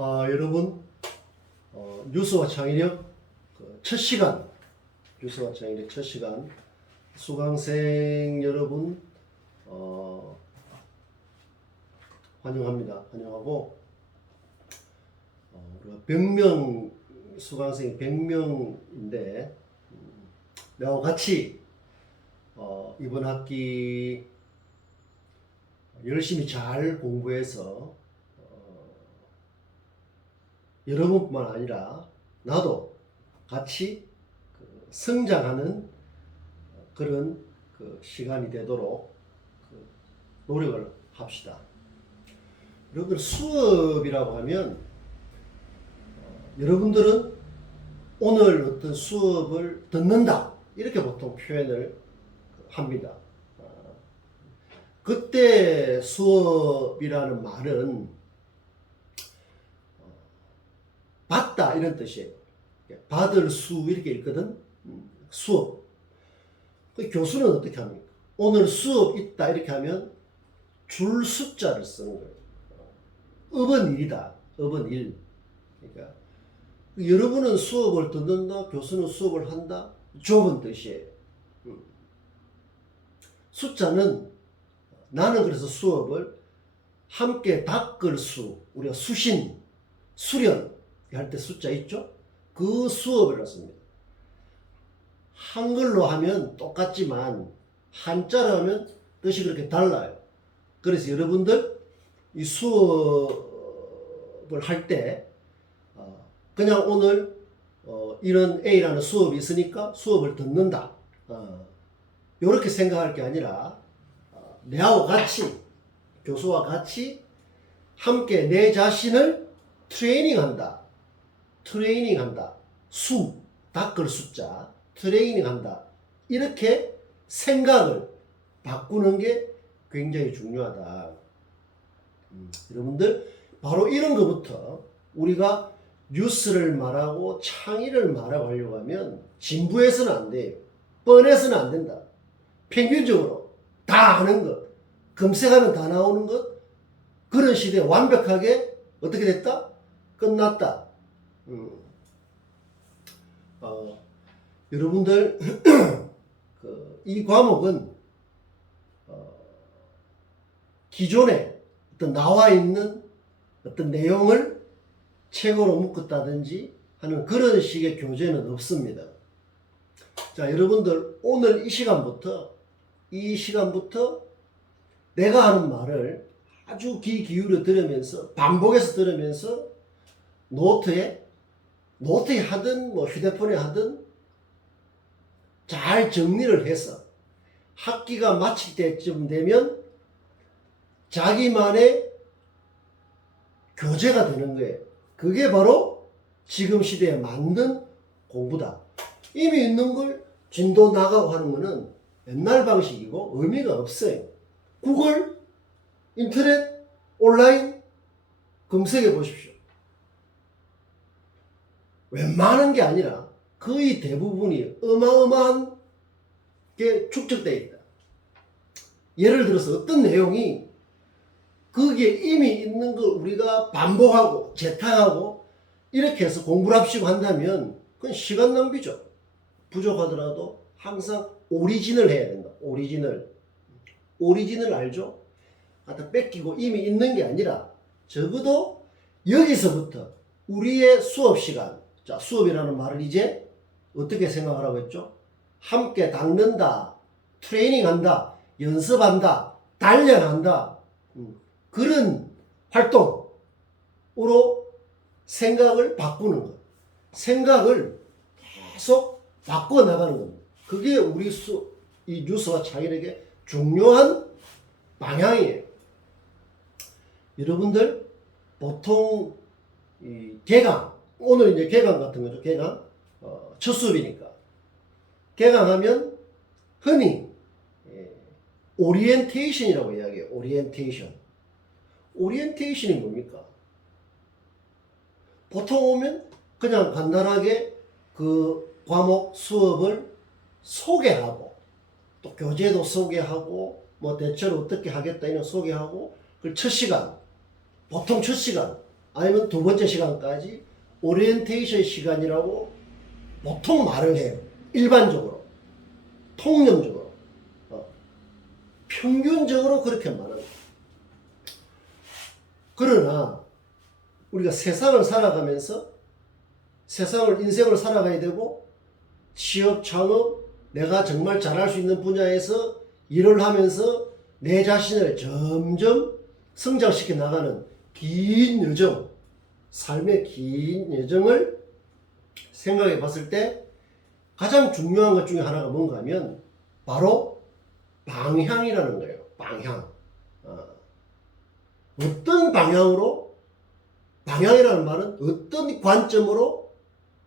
여러분, 뉴스와 창의력 첫 시간, 뉴스와 창의력 첫 시간, 수강생 여러분, 환영합니다. 환영하고, 우리가 100명, 수강생이 100명인데, 나와 같이, 이번 학기 열심히 잘 공부해서, 여러분뿐만 아니라 나도 같이 성장하는 그런 시간이 되도록 노력을 합시다. 여러분들 수업이라고 하면 여러분들은 오늘 어떤 수업을 듣는다 이렇게 보통 표현을 합니다. 그때 수업이라는 말은 받다 이런 뜻이에요. 받을 수 이렇게 읽거든. 수업. 그 교수는 어떻게 합니까? 오늘 수업 있다 이렇게 하면 줄 숫자를 쓰는 거예요. 업은 일이다. 업은 일. 그러니까 여러분은 수업을 듣는다. 교수는 수업을 한다. 좁은 뜻이에요. 숫자는 나는 그래서 수업을 함께 닦을 수, 우리가 수신, 수련 할 때 숫자 있죠? 그 수업을 했습니다. 한글로 하면 똑같지만 한자로 하면 뜻이 그렇게 달라요. 그래서 여러분들 이 수업을 할 때 그냥 오늘 이런 A라는 수업이 있으니까 수업을 듣는다. 이렇게 생각할 게 아니라 내하고 같이 교수와 같이 함께 내 자신을 트레이닝한다. 트레이닝한다. 수, 닦을 숫자, 트레이닝한다. 이렇게 생각을 바꾸는 게 굉장히 중요하다. 여러분들 바로 이런 것부터 우리가 뉴스를 말하고 창의를 말하고 하려고 하면 진부해서는 안 돼요. 뻔해서는 안 된다. 평균적으로 다 아는 것, 검색하면 다 나오는 것, 그런 시대에 완벽하게 어떻게 됐다? 끝났다. 여러분들 이 과목은 기존에 어떤 나와 있는 어떤 내용을 책으로 묶었다든지 하는 그런 식의 교재는 없습니다. 자, 여러분들 오늘 이 시간부터 내가 하는 말을 아주 귀 기울여 들으면서 반복해서 들으면서 노트에 하든 뭐 휴대폰에 하든 잘 정리를 해서 학기가 마칠 때쯤 되면 자기만의 교재가 되는 거예요. 그게 바로 지금 시대에 맞는 공부다. 이미 있는 걸 진도 나가고 하는 거는 옛날 방식이고 의미가 없어요. 구글, 인터넷, 온라인 검색해 보십시오. 웬만한 게 아니라 거의 대부분이 어마어마한 게 축적되어 있다. 예를 들어서 어떤 내용이 거기에 이미 있는 걸 우리가 반복하고 재탕하고 이렇게 해서 공부를 합시고 한다면 그건 시간 낭비죠. 부족하더라도 항상 오리진을 해야 된다. 오리진을 알죠? 갖다 뺏기고 이미 있는 게 아니라 적어도 여기서부터 우리의 수업 시간, 자, 수업이라는 말을 이제 어떻게 생각하라고 했죠? 함께 닦는다, 트레이닝한다, 연습한다, 단련한다. 그런 활동으로 생각을 바꾸는 것. 생각을 계속 바꿔나가는 겁니다. 그게 우리 이 뉴스와 창의력의 중요한 방향이에요. 여러분들 보통 이 개강, 오늘 이제 개강 같은 거죠. 개강. 첫 수업이니까. 개강하면 흔히 오리엔테이션이라고 이야기해요. 오리엔테이션이 뭡니까? 보통 오면 그냥 간단하게 그 과목 수업을 소개하고 또 교재도 소개하고 뭐 대체로 어떻게 하겠다 이런 소개하고 그 첫 시간, 보통 첫 시간 아니면 두 번째 시간까지 오리엔테이션 시간이라고 보통 말을 해요. 일반적으로, 통념적으로, 평균적으로 그렇게 말합니다. 그러나 우리가 세상을 살아가면서 인생을 살아가야 되고, 취업, 창업, 내가 정말 잘할 수 있는 분야에서 일을 하면서 내 자신을 점점 성장시켜 나가는 긴 여정, 삶의 긴 여정을 생각해 봤을 때 가장 중요한 것 중에 하나가 뭔가 하면 바로 방향이라는 거예요. 방향. 어떤 방향으로, 방향이라는 말은 어떤 관점으로,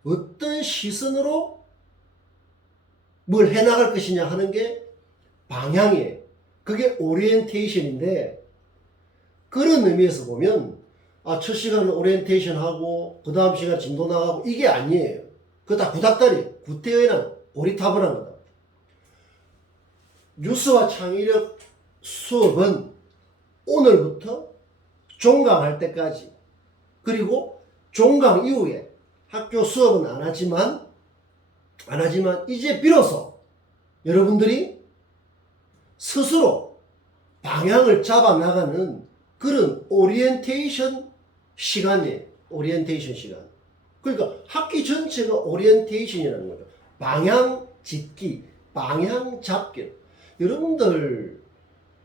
어떤 시선으로 뭘 해나갈 것이냐 하는 게 방향이에요. 그게 오리엔테이션인데, 그런 의미에서 보면 첫 시간은 오리엔테이션 하고 그 다음 시간 진도 나가고 이게 아니에요. 그거 다 구닥다리, 구태의나 고리타분한 거다. 뉴스와 창의력 수업은 오늘부터 종강할 때까지, 그리고 종강 이후에 학교 수업은 안 하지만 이제 비로소 여러분들이 스스로 방향을 잡아 나가는 그런 오리엔테이션 시간이에요. 오리엔테이션 시간. 그러니까 학기 전체가 오리엔테이션이라는 거죠. 방향 짚기, 방향 잡기. 여러분들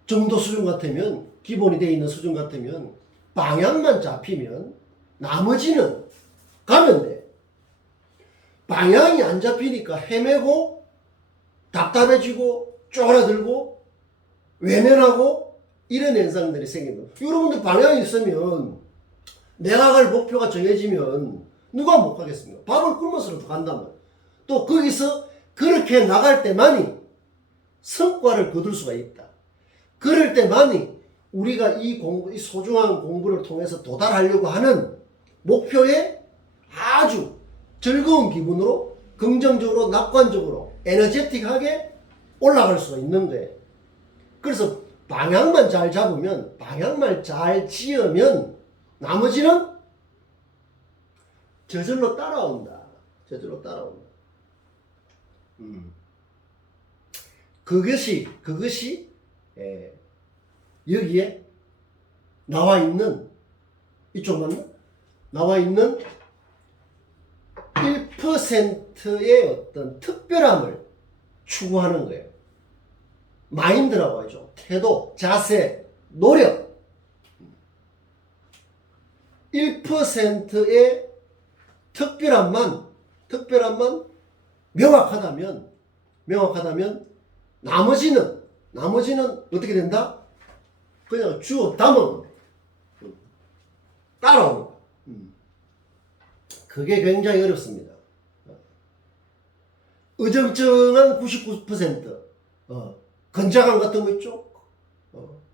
정도 수준 같으면, 기본이 되어 있는 수준 같으면 방향만 잡히면 나머지는 가면 돼. 방향이 안 잡히니까 헤매고 답답해지고 쪼그라들고 외면하고 이런 현상들이 생깁니다. 여러분들 방향이 있으면, 내가 갈 목표가 정해지면 누가 못 가겠습니까? 밥을 굶어서라도 간다면. 또 거기서 그렇게 나갈 때만이 성과를 거둘 수가 있다. 그럴 때만이 우리가 이 소중한 공부를 통해서 도달하려고 하는 목표에 아주 즐거운 기분으로, 긍정적으로, 낙관적으로, 에너제틱하게 올라갈 수가 있는 거예요. 그래서 방향만 잘 잡으면, 방향만 잘 지으면 나머지는 저절로 따라온다. 저절로 따라온다. 그것이 여기에 나와 있는, 이쪽 맞나? 나와 있는 1%의 어떤 특별함을 추구하는 거예요. 마인드라고 하죠. 태도, 자세, 노력. 1%의 특별함만 명확하다면 나머지는 어떻게 된다? 그냥 주워 담아오는 거예요. 따라오는 거예요. 그게 굉장히 어렵습니다. 어정쩡한 99%, 건장함 같은 거 있죠?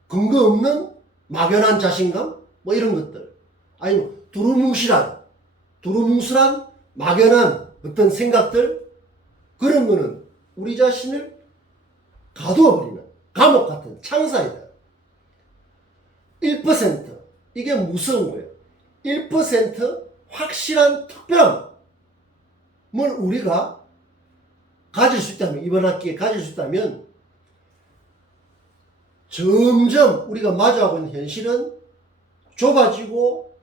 근거 없는 막연한 자신감? 뭐 이런 것들. 아니면 두루뭉술한 막연한 어떤 생각들? 그런 거는 우리 자신을 가두어버리는 감옥 같은 창사이다. 1%. 이게 무서운 거예요. 1% 확실한 특별함을 우리가 가질 수 있다면, 이번 학기에 가질 수 있다면, 점점 우리가 마주하고 있는 현실은 좁아지고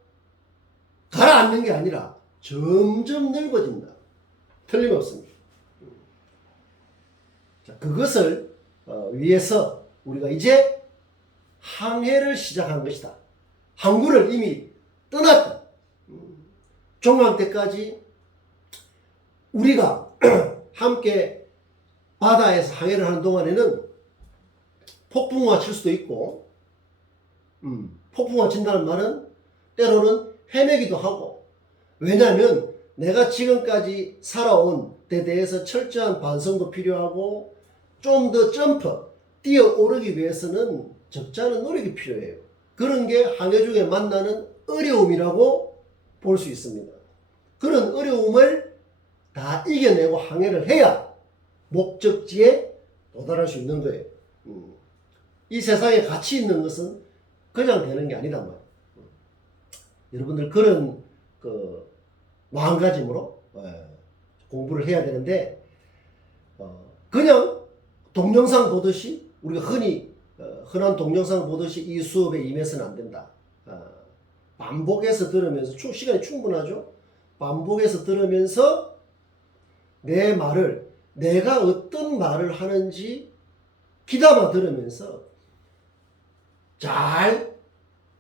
가라앉는 게 아니라 점점 넓어진다. 틀림없습니다. 자, 그것을 위해서 우리가 이제 항해를 시작한 것이다. 항구를 이미 떠났다. 종강 때까지 우리가 함께 바다에서 항해를 하는 동안에는 폭풍우가 칠 수도 있고, 폭풍우가 친다는 말은 때로는 헤매기도 하고, 왜냐하면 내가 지금까지 살아온 데 대해서 철저한 반성도 필요하고, 좀 더 점프, 뛰어오르기 위해서는 적지 않은 노력이 필요해요. 그런 게 항해 중에 만나는 어려움이라고 볼 수 있습니다. 그런 어려움을 다 이겨내고 항해를 해야 목적지에 도달할 수 있는 거예요. 이 세상에 가치 있는 것은 그냥 되는 게 아니다 말이에요. 여러분들 그런 그 마음가짐으로 공부를 해야 되는데 그냥 동영상 보듯이 우리가 흔한 동영상 보듯이 이 수업에 임해서는 안 된다. 반복해서 들으면서 시간이 충분하죠. 반복해서 들으면서 내 말을 내가 어떤 말을 하는지 귀담아 들으면서 잘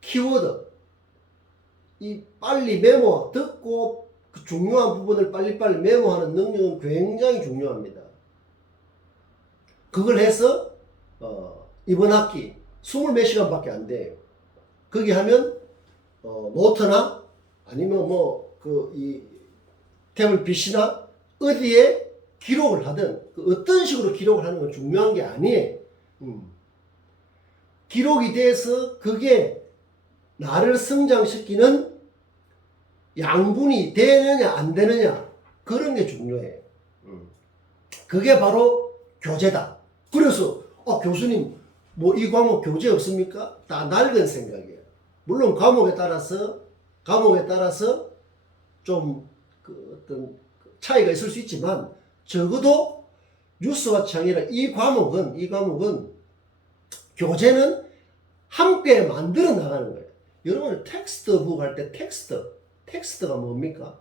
키워드 이 빨리 메모 듣고 그 중요한 부분을 빨리빨리 메모하는 능력은 굉장히 중요합니다. 그걸 해서 이번 학기 20몇 시간밖에 안 돼요. 거기 하면 노트나 아니면 이 태블릿 PC나 어디에 기록을 하든 어떤 식으로 기록을 하는 건 중요한 게 아니에요. 기록이 돼서 그게 나를 성장시키는 양분이 되느냐 안 되느냐 그런 게 중요해요. 그게 바로 교재다. 그래서 교수님 뭐 이 과목 교재 없습니까? 다 낡은 생각이에요. 물론 과목에 따라서 좀 어떤 차이가 있을 수 있지만 적어도 뉴스와치 아니라 이 과목은 교재는 함께 만들어 나가는 거예요. 여러분 텍스트북 할 때 텍스트가 뭡니까?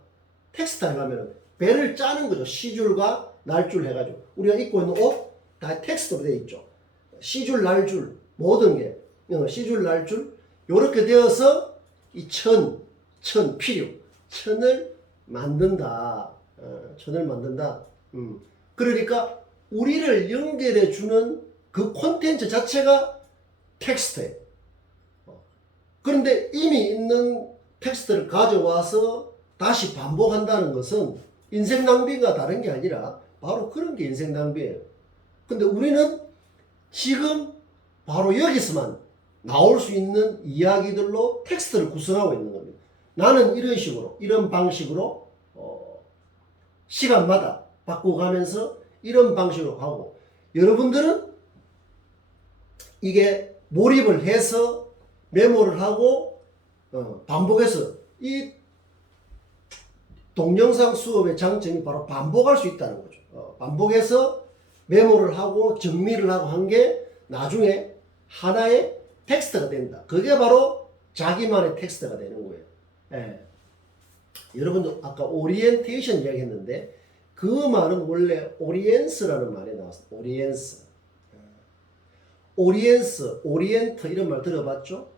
텍스트 하려면 배를 짜는 거죠. 시줄과 날줄 해가지고 우리가 입고 있는 옷 다 텍스트로 되어 있죠. 시줄 날줄 모든 게 시줄 날줄 이렇게 되어서 이 필요 천을 만든다. 그러니까 우리를 연결해 주는 그 콘텐츠 자체가 텍스트예요. 그런데 이미 있는 텍스트를 가져와서 다시 반복한다는 것은 인생 낭비가 다른 게 아니라 바로 그런 게 인생 낭비예요. 근데 우리는 지금 바로 여기서만 나올 수 있는 이야기들로 텍스트를 구성하고 있는 겁니다. 나는 이런 식으로 이런 방식으로 시간마다 바꿔가면서 이런 방식으로 하고 여러분들은 이게 몰입을 해서 메모를 하고 반복해서 이 동영상 수업의 장점이 바로 반복할 수 있다는 거죠. 반복해서 메모를 하고 정리를 하고 한 게 나중에 하나의 텍스트가 된다. 그게 바로 자기만의 텍스트가 되는 거예요. 여러분도 아까 오리엔테이션 이야기했는데 그 말은 원래 오리엔스라는 말이 나왔어요. 오리엔트 이런 말 들어봤죠?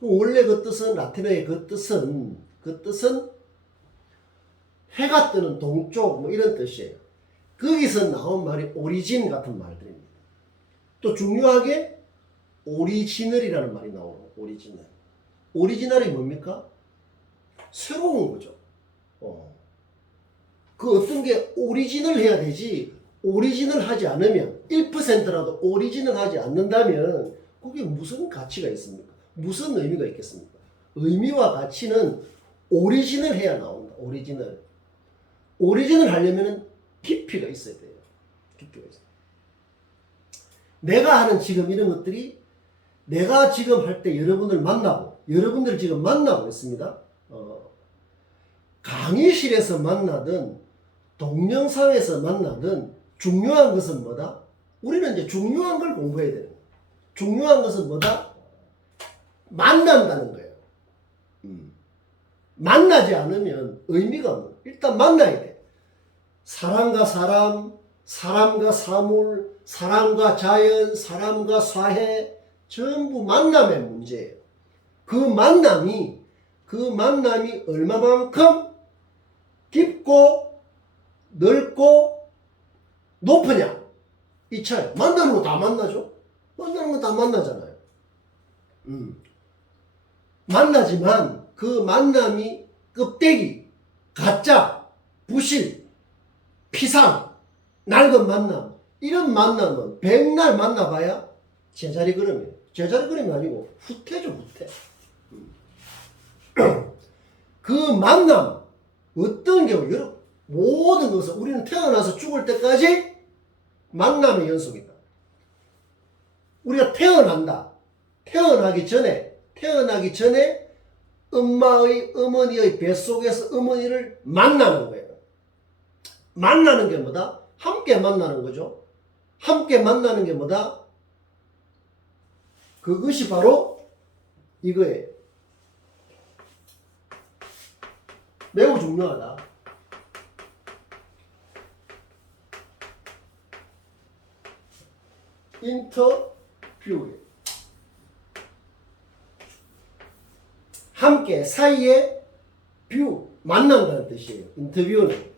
원래 그 뜻은 라틴어의 그 뜻은 해가 뜨는 동쪽 뭐 이런 뜻이에요. 거기서 나온 말이 오리진 같은 말들입니다. 또 중요하게 오리지널이라는 말이 나오고 오리지널이 뭡니까? 새로운 거죠. 그 어떤 게 오리지널 해야 되지 오리지널 하지 않으면 1%라도 오리지널 하지 않는다면 그게 무슨 가치가 있습니까? 무슨 의미가 있겠습니까? 의미와 가치는 오리지널 해야 나온다. 오리지널 하려면 깊이가 있어야 돼요. 내가 하는 지금 이런 것들이 내가 지금 할 때 여러분들 지금 만나고 있습니다. 강의실에서 만나든 동영상에서 만나든 중요한 것은 뭐다? 우리는 이제 중요한 걸 공부해야 되는 거예요. 중요한 것은 뭐다? 만난다는 거예요. 만나지 않으면 의미가 없는 거예요. 일단 만나야 돼. 사람과 사람, 사람과 사물, 사람과 자연, 사람과 사회 전부 만남의 문제예요. 그 만남이 얼마만큼 깊고 넓고 높으냐 이 차이. 만나는 거 다 만나죠. 만나는 거 다 만나잖아요. 만나지만 그 만남이 껍데기, 가짜, 부실, 피상, 낡은 만남 이런 만남은 백날 만나봐야 제자리 걸음이에요. 제자리 걸음이 아니고 후퇴죠. 그 만남 어떤 경우 모든 것은 우리는 태어나서 죽을 때까지 만남의 연속이다. 우리가 태어나기 전에 어머니의 뱃속에서 어머니를 만나는 거예요. 만나는 게 뭐다? 함께 만나는 거죠. 함께 만나는 게 뭐다? 그것이 바로 이거예요. 매우 중요하다. 인터뷰. 함께 사이에 뷰 만난다는 뜻이에요. 인터뷰는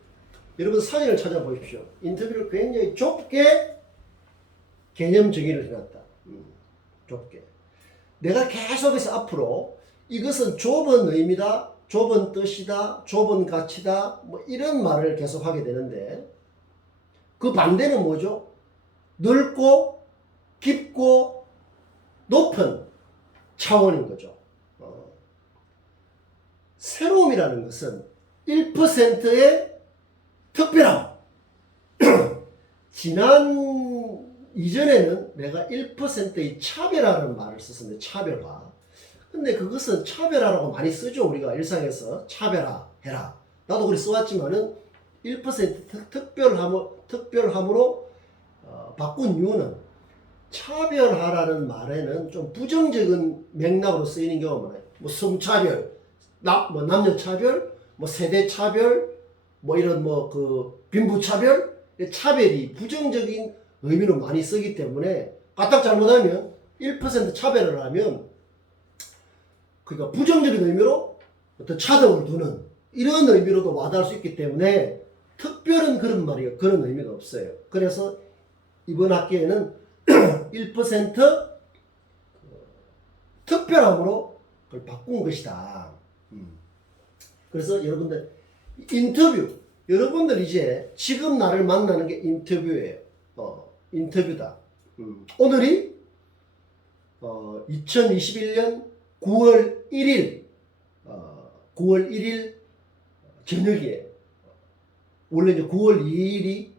여러분 사진을 찾아보십시오. 인터뷰를 굉장히 좁게 개념 정의를 해놨다. 좁게. 내가 계속해서 앞으로 이것은 좁은 의미다, 좁은 뜻이다, 좁은 가치다, 뭐 이런 말을 계속 하게 되는데 그 반대는 뭐죠? 넓고 깊고 높은 차원인 거죠. 새로움이라는 것은 1%의 특별함. 이전에는 내가 1%의 차별화라는 말을 썼었는데, 차별화. 근데 그것은 차별화라고 많이 쓰죠. 우리가 일상에서 차별화 해라. 나도 그렇게 써왔지만은 1% 특별함으로 바꾼 이유는 차별화라는 말에는 좀 부정적인 맥락으로 쓰이는 경우가 많아요. 뭐 성차별, 남녀차별, 뭐 세대차별, 뭐 이런 빈부차별, 차별이 부정적인 의미로 많이 쓰기 때문에 까딱 잘못하면 1% 차별을 하면 그러니까 부정적인 의미로 어떤 차등을 두는 이런 의미로도 와닿을 수 있기 때문에 특별은 그런 의미가 없어요. 그래서 이번 학기에는 1% 특별함으로 그걸 바꾼 것이다. 그래서 여러분들 인터뷰, 여러분들 이제 지금 나를 만나는 게 인터뷰예요. 인터뷰다. 오늘이 2021년 9월 1일 9월 1일 저녁이에요. 원래 이제 9월 2일이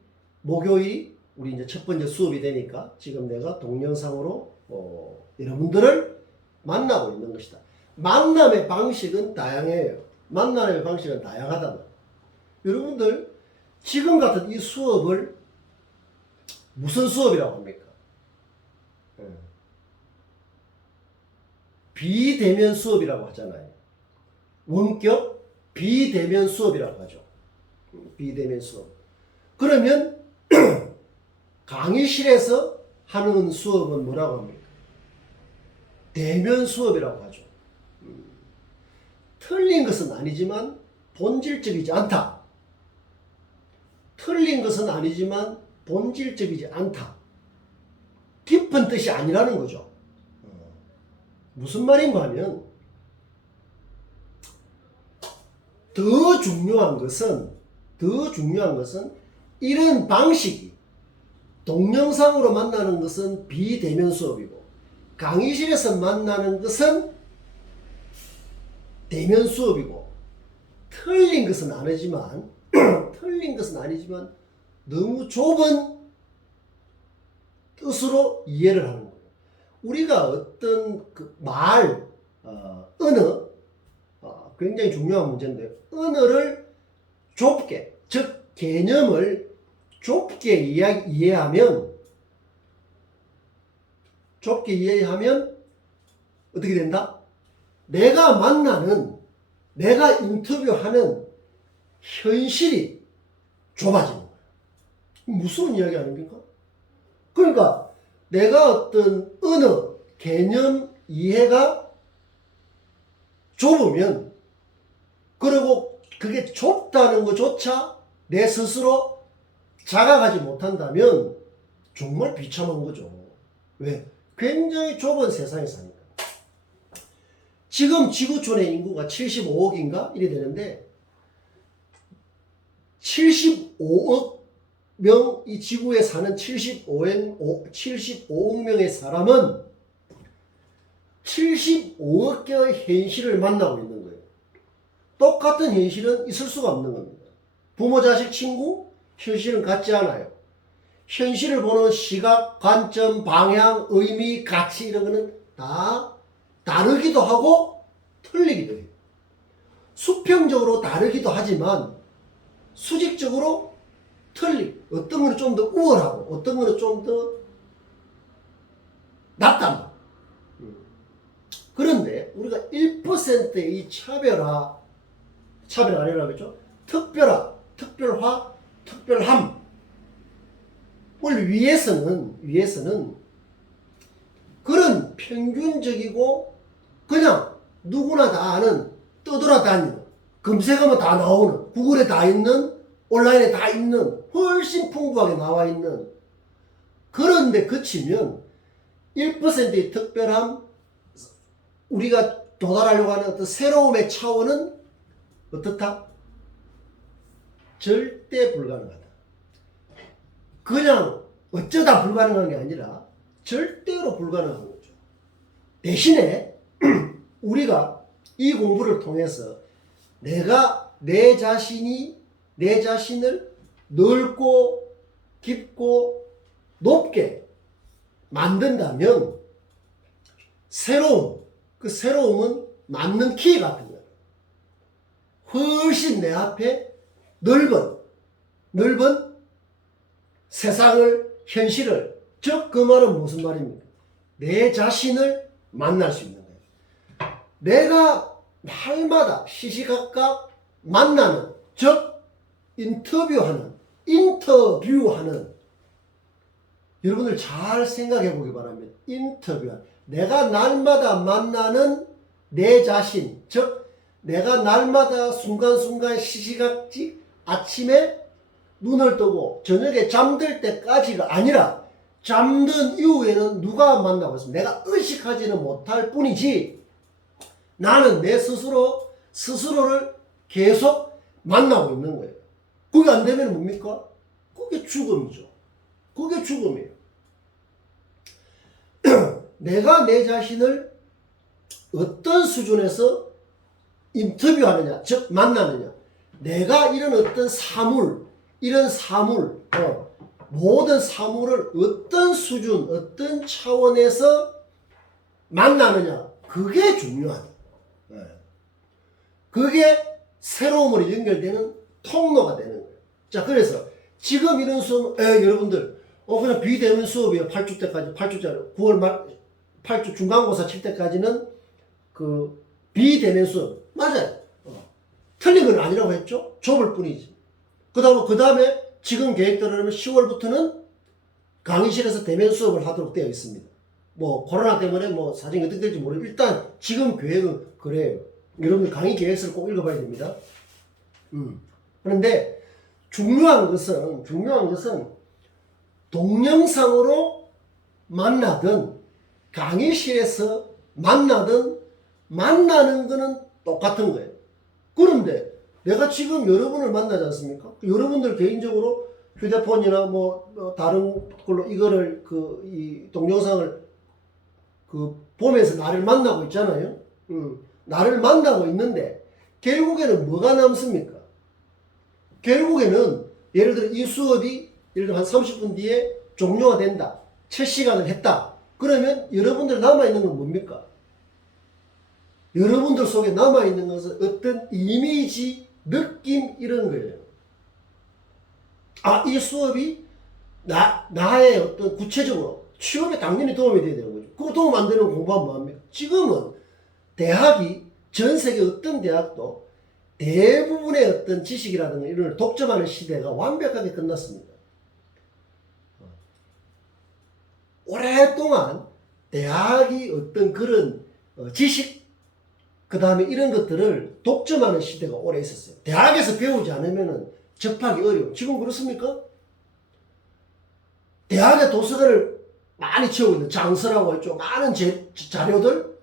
목요일이 우리 이제 첫 번째 수업이 되니까 지금 내가 동영상으로 여러분들을 만나고 있는 것이다. 만남의 방식은 다양해요. 만남의 방식은 다양하다. 여러분들 지금 같은 이 수업을 무슨 수업이라고 합니까? 비대면 수업이라고 하잖아요. 원격 비대면 수업이라고 하죠. 비대면 수업. 그러면 강의실에서 하는 수업은 뭐라고 합니까? 대면 수업이라고 하죠. 틀린 것은 아니지만 본질적이지 않다. 틀린 것은 아니지만 본질적이지 않다. 깊은 뜻이 아니라는 거죠. 무슨 말인가 하면 더 중요한 것은 이런 방식이 동영상으로 만나는 것은 비대면 수업이고 강의실에서 만나는 것은 대면 수업이고 틀린 것은 아니지만 너무 좁은 뜻으로 이해를 하는 거예요. 우리가 어떤 언어, 굉장히 중요한 문제인데 언어를 좁게, 즉 개념을 좁게 이해하면 어떻게 된다? 내가 인터뷰하는 현실이 좁아지는 거예요. 무서운 이야기 아닙니까? 그러니까 내가 어떤 언어, 개념 이해가 좁으면 그리고 그게 좁다는 것조차 내 스스로 자각하지 못한다면 정말 비참한 거죠. 왜? 굉장히 좁은 세상에 사니까. 지금 지구촌의 인구가 75억인가? 이래 되는데 75억 명, 이 지구에 사는 75억 명의 사람은 75억 개의 현실을 만나고 있는 거예요. 똑같은 현실은 있을 수가 없는 겁니다. 부모, 자식, 친구, 현실은 같지 않아요. 현실을 보는 시각, 관점, 방향, 의미, 가치 이런 거는 다 다르기도 하고 틀리기도 해요. 수평적으로 다르기도 하지만 수직적으로 어떤 거는 좀 더 우월하고 어떤 거는 좀 더 낫단. 그런데 우리가 1%의 이 차별 아니라고 했죠? 특별화, 특별함을 위해서는 그런 평균적이고 그냥 누구나 다 아는 떠돌아다니는 검색하면 다 나오는 구글에 다 있는 온라인에 다 있는 훨씬 풍부하게 나와 있는 그런데 그치면 1%의 특별함 우리가 도달하려고 하는 어떤 새로움의 차원은 어떻다? 절대 불가능하다. 그냥 어쩌다 불가능한 게 아니라 절대로 불가능한 거죠. 대신에 우리가 이 공부를 통해서 내가 내 자신을 넓고 깊고 높게 만든다면 그 새로움은 맞는 키 같은 거예요. 훨씬 내 앞에 넓은 현실을, 즉 그 말은 무슨 말입니까? 내 자신을 만날 수 있는 거예요. 내가 날마다 시시각각 만나는, 즉 인터뷰하는 여러분들 잘 생각해 보기 바랍니다. 내가 날마다 만나는 내 자신, 즉 내가 날마다 순간순간 시시각각 아침에 눈을 뜨고 저녁에 잠들 때까지가 아니라 잠든 이후에는 누가 만나고 있습니다. 내가 의식하지는 못할 뿐이지 나는 내 스스로를 계속 만나고 있는 거예요. 그게 안 되면 뭡니까? 그게 죽음이죠. 그게 죽음이에요. 내가 내 자신을 어떤 수준에서 인터뷰하느냐, 즉 만나느냐, 내가 이런 어떤 모든 사물을 어떤 수준, 어떤 차원에서 만나느냐, 그게 중요하다. 그게 새로움으로 연결되는 통로가 되는 거예요. 자, 그래서 지금 이런 수업, 여러분들, 그냥 비대면 수업이에요. 8주 때까지, 8주짜리, 9월 말, 8주 중간고사 칠 때까지는 그 비대면 수업. 맞아요. 틀린 건 아니라고 했죠? 좁을 뿐이지. 그 다음에 지금 계획대로라면 10월부터는 강의실에서 대면 수업을 하도록 되어 있습니다. 뭐 코로나 때문에 뭐 사정이 어떻게 될지 모르겠고 일단 지금 계획은 그래요. 여러분들 강의 계획서를 꼭 읽어봐야 됩니다. 그런데 중요한 것은 동영상으로 만나든 강의실에서 만나든 만나는 거는 똑같은 거예요. 그런데 내가 지금 여러분을 만나지 않습니까? 여러분들 개인적으로 휴대폰이나 뭐 다른 걸로 이거를 이 동영상을 보면서 나를 만나고 있잖아요. 나를 만나고 있는데 결국에는 뭐가 남습니까? 결국에는 예를 들어 이 수업이 예를 들어 한 30분 뒤에 종료가 된다. 첫 시간을 했다. 그러면 여러분들 남아있는 건 뭡니까? 여러분들 속에 남아있는 것은 어떤 이미지, 느낌 이런 거예요. 이 수업이 나의 어떤 구체적으로 취업에 당연히 도움이 돼야 되는 거죠. 그거 도움 안 되는 공부하면 뭐합니까? 지금은 대학이 전 세계 어떤 대학도 대부분의 어떤 지식이라든가 이런 걸 독점하는 시대가 완벽하게 끝났습니다. 오랫동안 대학이 어떤 그런 지식 그 다음에 이런 것들을 독점하는 시대가 오래 있었어요. 대학에서 배우지 않으면 접하기 어려워. 지금 그렇습니까? 대학의 도서관을 많이 채우고 있는 장서라고 했죠. 많은 자료들.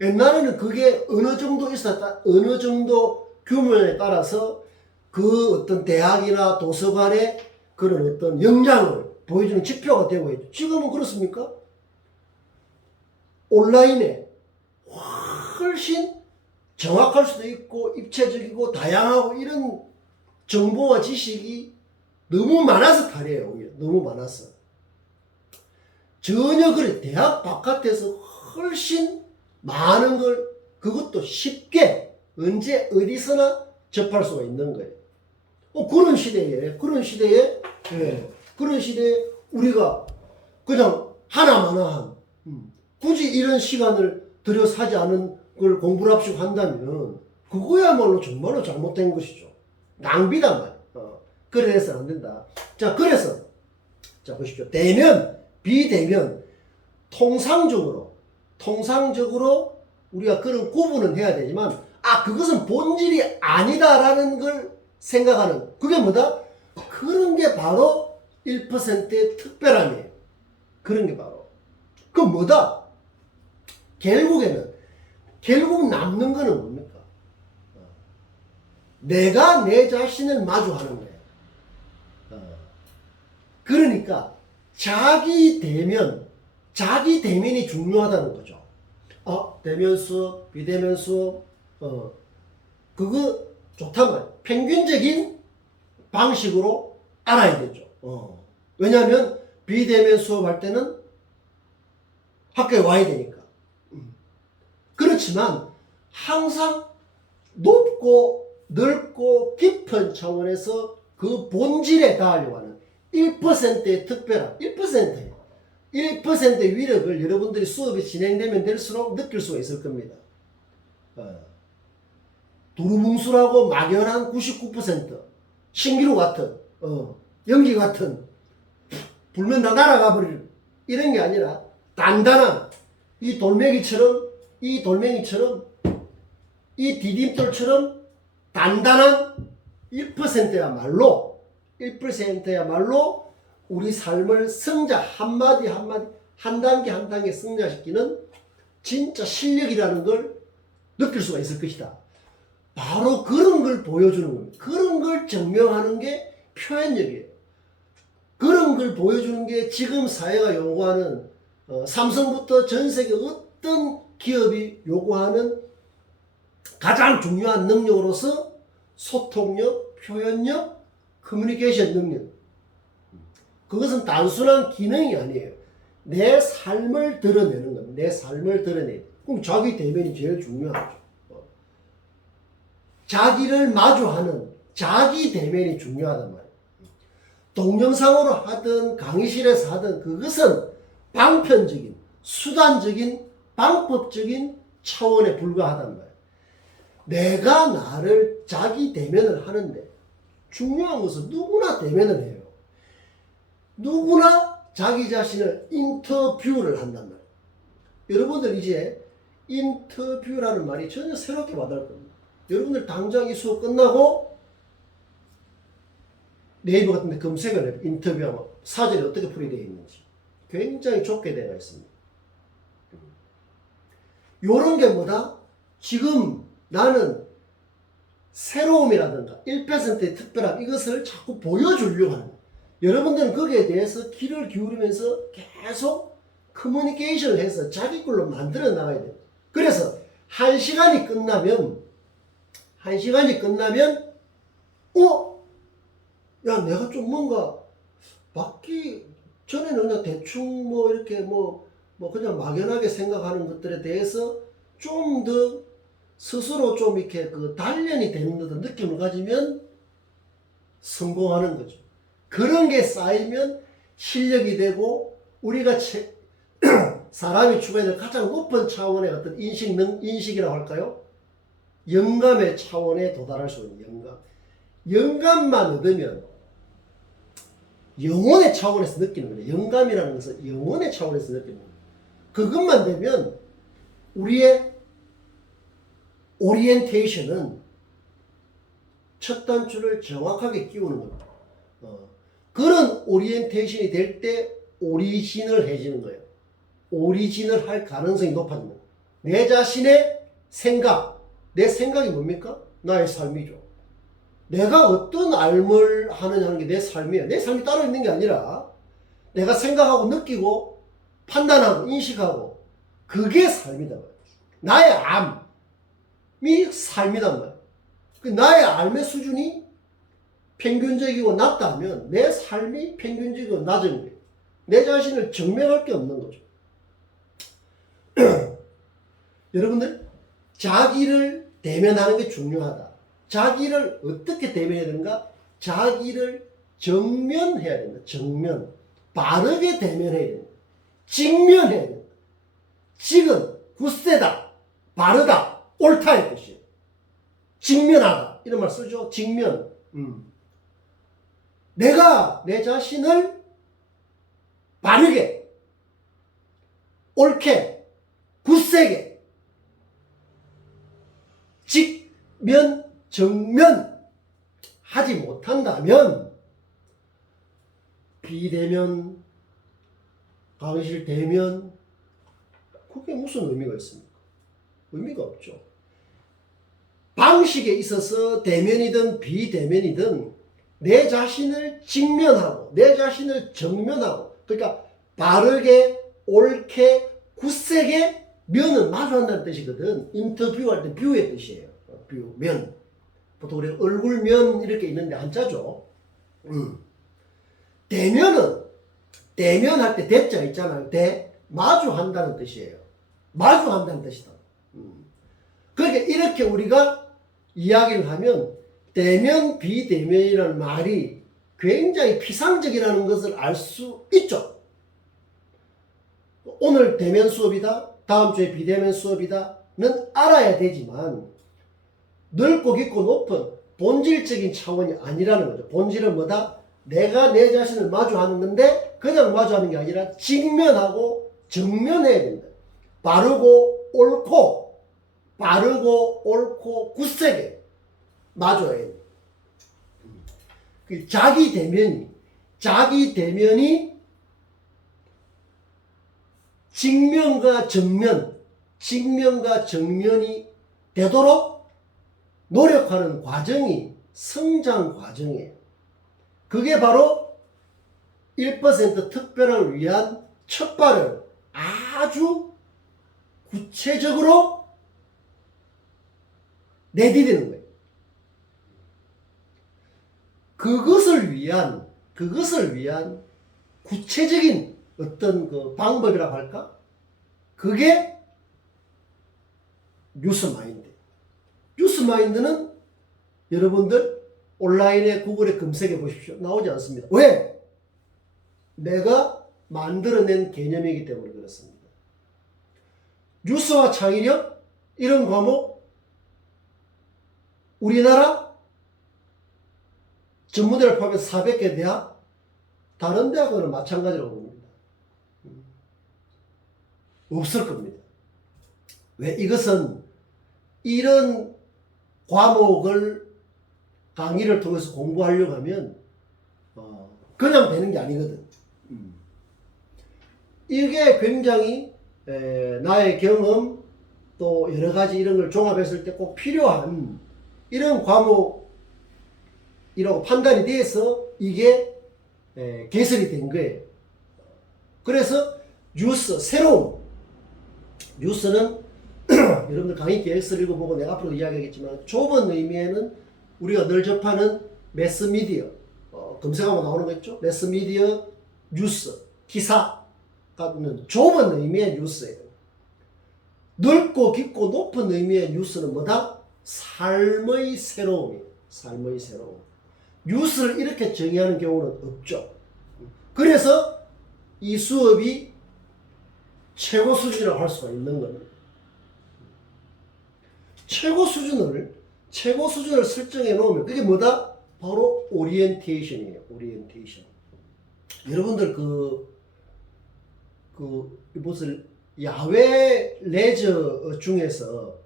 옛날에는 그게 어느 정도 있었다, 어느 정도 규모에 따라서 그 어떤 대학이나 도서관의 그런 어떤 역량을 보여주는 지표가 되고 있죠. 지금은 그렇습니까? 온라인에 훨씬 정확할 수도 있고 입체적이고 다양하고 이런 정보와 지식이 너무 많아서 탈이에요. 오히려 너무 많아서 전혀 그래 대학 바깥에서 훨씬 많은 걸 그것도 쉽게 언제 어디서나 접할 수가 있는 거예요. 그런 시대에 그런 시대에 우리가 그냥 하나마나한 굳이 이런 시간을 들여 사지 않은 걸 공부를 합시고 한다면 그거야말로 정말로 잘못된 것이죠. 낭비단 말이에요. 그래서는 안 된다. 자, 그래서 자 보십시오. 대면, 비대면 통상적으로 우리가 그런 구분은 해야 되지만 그것은 본질이 아니다라는 걸 생각하는 그게 뭐다? 그런 게 바로 1%의 특별함이에요. 그런 게 바로 그 뭐다? 결국 남는 거는 뭡니까? 내가 내 자신을 마주하는 거예요. 그러니까 자기 대면이 중요하다는 거죠. 대면 수업, 비대면 수업, 그거 좋단 말이에요. 평균적인 방식으로 알아야 되죠. 왜냐하면 비대면 수업할 때는 학교에 와야 되니까. 그렇지만 항상 높고 넓고 깊은 차원에서 그 본질에 닿으려고 하는 1%의 특별한 1%의 위력을 여러분들이 수업이 진행되면 될수록 느낄 수가 있을 겁니다. 두루뭉술하고 막연한 99% 신기루 같은 연기 같은 불면 다 날아가 버리는 이런 게 아니라 단단한 이 돌멩이처럼 이 디딤돌처럼 단단한 1%야말로 우리 삶을 성장 한마디 한 단계 성장시키는 진짜 실력이라는 걸 느낄 수가 있을 것이다. 바로 그런 걸 보여주는 겁니다. 그런 걸 증명하는 게 표현력이에요. 그런 걸 보여주는 게 지금 사회가 요구하는 삼성부터 전 세계 어떤 기업이 요구하는 가장 중요한 능력으로서 소통력, 표현력, 커뮤니케이션 능력. 그것은 단순한 기능이 아니에요. 내 삶을 드러내는 겁니다. 내 삶을 드러내는. 그럼 자기 대면이 제일 중요하죠. 자기를 마주하는 자기 대면이 중요하단 말이에요. 동영상으로 하든 강의실에서 하든 그것은 방편적인, 수단적인, 방법적인 차원에 불과하단 말이에요. 내가 나를 자기 대면을 하는데 중요한 것은 누구나 대면을 해요. 누구나 자기 자신을 인터뷰를 한단 말이에요. 여러분들 이제 인터뷰라는 말이 전혀 새롭게 와닿을 겁니다. 여러분들 당장 이 수업 끝나고 네이버 같은 데 검색을 해요. 인터뷰하면 사전에 어떻게 풀이되어 있는지 굉장히 좁게 되어 있습니다. 요런 게 뭐다? 지금 나는 새로움이라든가 1%의 특별함 이것을 자꾸 보여주려고 하는 거예요. 여러분들은 거기에 대해서 귀를 기울이면서 계속 커뮤니케이션을 해서 자기 걸로 만들어 나가야 돼요. 그래서 한 시간이 끝나면 야 내가 좀 뭔가 받기 전에는 그냥 대충 이렇게 그냥 막연하게 생각하는 것들에 대해서 좀 더 스스로 좀 이렇게 단련이 되는 듯한 느낌을 가지면 성공하는 거죠. 그런 게 쌓이면 실력이 되고 우리가 사람이 추구해야 될 가장 높은 차원의 어떤 인식이라고 할까요? 영감의 차원에 도달할 수 있는 영감만 얻으면 영혼의 차원에서 느끼는 거예요. 영감이라는 것은 영혼의 차원에서 느끼는 거예요. 그것만 되면 우리의 오리엔테이션은 첫 단추를 정확하게 끼우는 겁니다. 그런 오리엔테이션이 될 때 오리지널 해지는 거예요. 오리지널 할 가능성이 높아집니다. 내 자신의 생각, 내 생각이 뭡니까? 나의 삶이죠. 내가 어떤 삶을 하느냐는 게 내 삶이에요. 내 삶이 따로 있는 게 아니라 내가 생각하고 느끼고 판단하고 인식하고 그게 삶이다. 나의 암이 삶이단 말이에요. 나의 삶의 수준이 평균적이고 낮다면 내 삶이 평균적이고 낮은 거예요. 내 자신을 증명할 게 없는 거죠. 여러분들 자기를 대면하는 게 중요하다. 자기를 어떻게 대면해야 되는가? 자기를 정면해야 된다. 정면. 바르게 대면해야 된다. 직면해야 된다. 직은 굳세다, 바르다, 옳다의 뜻이에요. 직면하다. 이런 말 쓰죠. 직면. 내가 내 자신을 바르게, 옳게, 굳세게, 직면, 정면 하지 못한다면 비대면, 강의실 대면, 그게 무슨 의미가 있습니까? 의미가 없죠. 방식에 있어서 대면이든 비대면이든 내 자신을 직면하고 내 자신을 정면하고, 그러니까 바르게, 옳게, 굳세게, 면은 마주한다는 뜻이거든. 인터뷰할 때 뷰의 뜻이에요. 뷰, 면. 보통 우리 얼굴면 이렇게 있는데 한자죠. 대면은 대면할 때 대자 있잖아요. 마주한다는 뜻이에요. 마주한다는 뜻이다. 그러니까 이렇게 우리가 이야기를 하면 대면, 비대면이라는 말이 굉장히 피상적이라는 것을 알 수 있죠. 오늘 대면 수업이다, 다음 주에 비대면 수업이다는 알아야 되지만 넓고 깊고 높은 본질적인 차원이 아니라는 거죠. 본질은 뭐다? 내가 내 자신을 마주하는 건데 그냥 마주하는 게 아니라 직면하고 정면해야 된다. 바르고 옳고 굳세게 마주해야 된다. 자기 대면이 직면과 정면이 되도록 노력하는 과정이 성장 과정이에요. 그게 바로 1% 특별을 위한 첫 발을 아주 구체적으로 내디디는 거예요. 그것을 위한 구체적인 어떤 그 방법이라고 할까? 그게 뉴스마인드. 뉴스마인드는 여러분들 온라인에 구글에 검색해 보십시오. 나오지 않습니다. 왜? 내가 만들어낸 개념이기 때문에 그렇습니다. 뉴스와 창의력 이런 과목 우리나라 전문대를 포함해서 400개 대학, 다른 대학은 마찬가지라고 봅니다. 없을 겁니다. 왜? 이것은 이런 과목을 강의를 통해서 공부하려고 하면 그냥 되는 게 아니거든. 이게 굉장히 나의 경험 또 여러 가지 이런 걸 종합했을 때 꼭 필요한 이런 과목이라고 판단이 돼서 이게 개설이 된 거예요. 그래서 새로운 뉴스는 여러분들 강의 계획서를 읽어보고 내가 앞으로 이야기하겠지만 좁은 의미에는 우리가 늘 접하는 매스미디어, 검색하면 나오는 거 있죠? 매스미디어 뉴스, 기사가 있는 좁은 의미의 뉴스예요. 넓고 깊고 높은 의미의 뉴스는 뭐다? 삶의 새로움이에요. 삶의 새로움. 뉴스를 이렇게 정의하는 경우는 없죠. 그래서 이 수업이 최고 수준이라고 할 수가 있는 겁니다. 최고 수준을 설정해 놓으면 그게 뭐다? 바로 오리엔테이션이에요. 오리엔테이션. 여러분들 무슨 야외 레저 중에서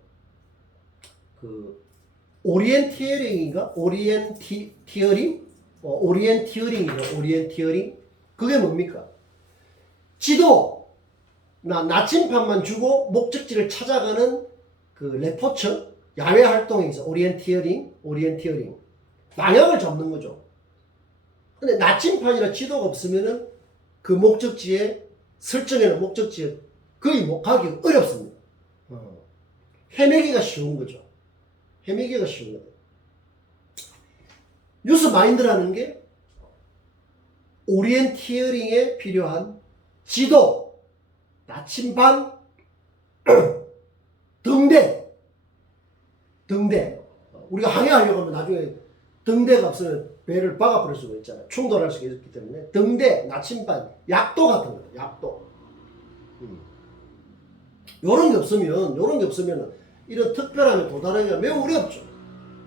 오리엔티어링인가? 오리엔티어링? 그게 뭡니까? 지도나 나침판만 주고 목적지를 찾아가는 그 레포처, 야외 활동에 있어. 오리엔티어링. 방향을 잡는 거죠. 근데 나침판이나 지도가 없으면은 그 목적지에 설정해놓은 목적지에 거의 못 가기 어렵습니다. 헤매기가 쉬운 거죠. 뉴스 마인드라는 게 오리엔티어링에 필요한 지도, 나침반 등등 등대. 우리가 항해하려고 하면 나중에 등대가 없으면 배를 박아버릴 수가 있잖아요. 충돌할 수가 있기 때문에 등대, 나침반, 약도 같은 거예요. 약도. 요런 게 없으면 이런 특별함에 도달하기가 매우 어렵죠.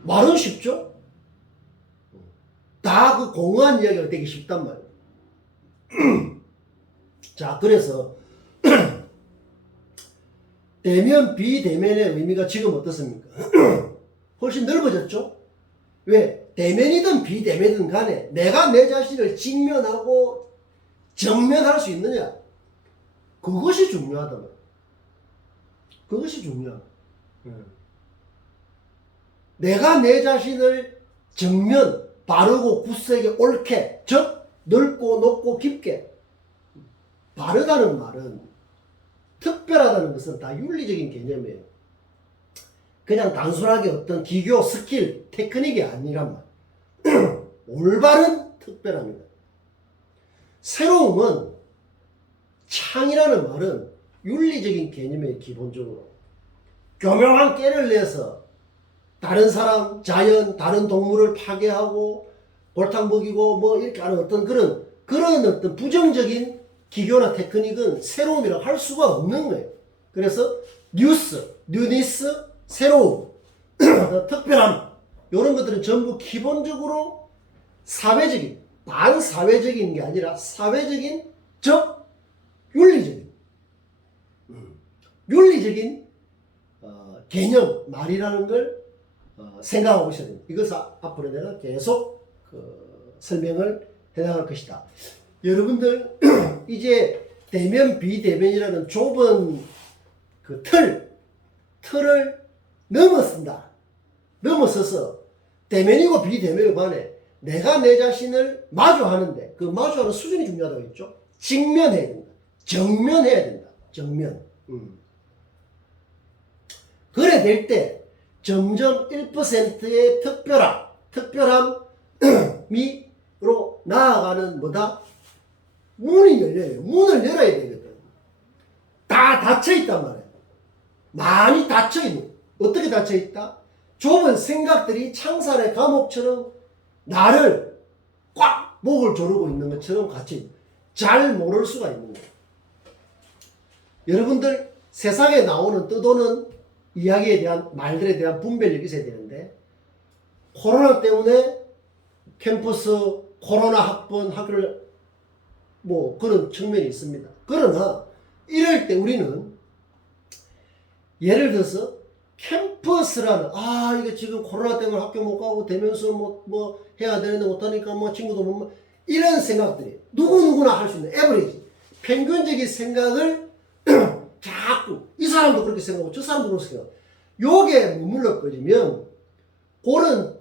말은 쉽죠? 다 그 공허한 이야기가 되기 쉽단 말이에요. 자, 그래서 대면, 비대면의 의미가 지금 어떻습니까? 훨씬 넓어졌죠? 왜? 대면이든 비대면이든 간에 내가 내 자신을 직면하고 정면할 수 있느냐? 그것이 중요하다. 그것이 중요하다. 내가 내 자신을 정면, 바르고 굳세게 옳게, 즉 넓고 높고 깊게. 바르다는 말은, 특별하다는 것은 다 윤리적인 개념이에요. 그냥 단순하게 어떤 기교, 스킬, 테크닉이 아니란 말. 올바른 특별함이다. 새로움은, 창이라는 말은 윤리적인 개념의 기본적으로 교묘한 깨를 내서 다른 사람, 자연, 다른 동물을 파괴하고 골탕 먹이고 뭐 이렇게 하는 어떤 그런 어떤 부정적인 기교나 테크닉은 새로움이라고 할 수가 없는 거예요. 그래서 뉴니스, 새로움, 특별함 이런 것들은 전부 기본적으로 사회적인, 반사회적인 게 아니라 사회적인, 즉 윤리적인 개념, 말이라는 걸 생각하고 있어야 됩니다. 이것을 앞으로 내가 계속 설명을 해나갈 것이다. 여러분들 이제 대면 비대면이라는 좁은 그 틀을 넘어서서 대면이고 비대면이고 간에 내가 내 자신을 마주하는데 그 마주하는 수준이 중요하다고 했죠. 직면해야 된다. 정면해야 된다. 정면. 그래 될 때 점점 1%의 특별함으로 나아가는 뭐다? 문이 열려요. 문을 열어야 되거든. 다 닫혀있단 말이에요. 많이 닫혀있는. 어떻게 닫혀있다? 좁은 생각들이 창살의 감옥처럼 나를 꽉 목을 조르고 있는 것처럼 같이 잘 모를 수가 있는 거예요. 여러분들 세상에 나오는 떠도는 이야기에 대한 말들에 대한 분별력이 있어야 되는데 코로나 때문에 캠퍼스 코로나 학교를 뭐 그런 측면이 있습니다. 그러나 이럴 때 우리는 예를 들어서 캠퍼스라는 이게 지금 코로나 때문에 학교 못 가고 되면서 뭐 해야 되는데 못하니까 뭐 친구도 못 이런 생각들이 누구나 할 수 있는 에버리지 평균적인 생각을 자꾸 이 사람도 그렇게 생각하고 저 사람도 그렇게 생각하고 요게 머물러버리면 그런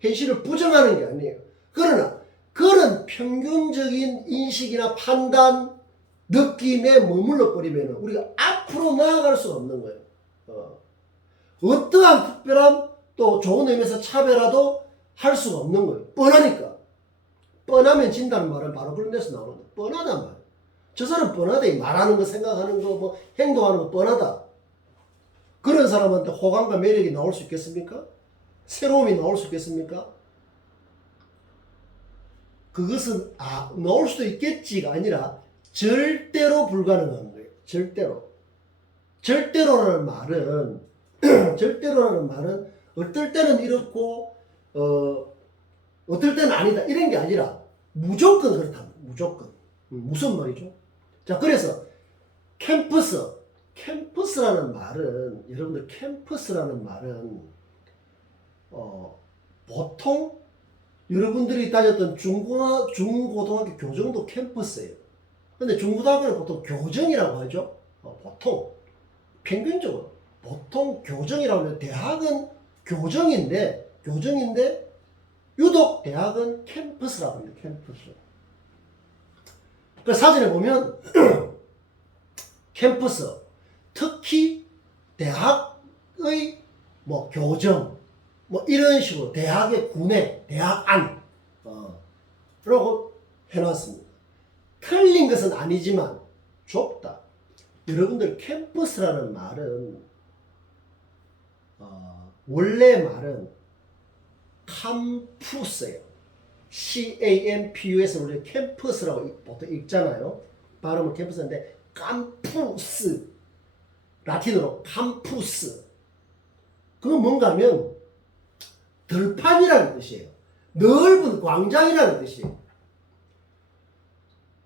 현실을 부정하는 게 아니에요. 그러나 그런 평균적인 인식이나 판단, 느낌에 머물러버리면 우리가 앞으로 나아갈 수가 없는 거예요. 어떠한 특별함 또 좋은 의미에서 차별화도 할 수가 없는 거예요. 뻔하니까. 뻔하면 진다는 말은 바로 그런 데서 나오는 거예요. 뻔하단 말이에요. 저 사람 뻔하다. 말하는 거, 생각하는 거, 뭐 행동하는 거 뻔하다. 그런 사람한테 호감과 매력이 나올 수 있겠습니까? 새로움이 나올 수 있겠습니까? 그것은 나올 수도 있겠지가 아니라 절대로 불가능한 거예요. 절대로라는 말은 어떨 때는 이렇고 어떨 때는 아니다 이런 게 아니라 무조건 그렇다. 무조건. 무슨 말이죠? 자, 그래서 캠퍼스라는 말은 여러분들 캠퍼스라는 말은 보통 여러분들이 다녔던 중고등학교 교정도 캠퍼스예요. 근데 중고등학교는 보통 교정이라고 하죠. 보통 평균적으로 보통 교정이라고 하면 대학은 교정인데 유독 대학은 캠퍼스라고 합니다. 캠퍼스. 그 사진에 보면 캠퍼스 특히 대학의 뭐 교정 뭐 이런 식으로 대학의 구내 대학 안 라고 해놨습니다. 틀린 것은 아니지만 좁다. 여러분들 캠퍼스라는 말은 원래 말은 캠푸스예요. CAMPUS 우리 캠퍼스라고 보통 읽잖아요. 발음은 캠퍼스인데 캠푸스, 라틴어로 캠푸스. 그건 뭔가 하면 들판이라는 뜻이에요. 넓은 광장이라는 뜻이에요.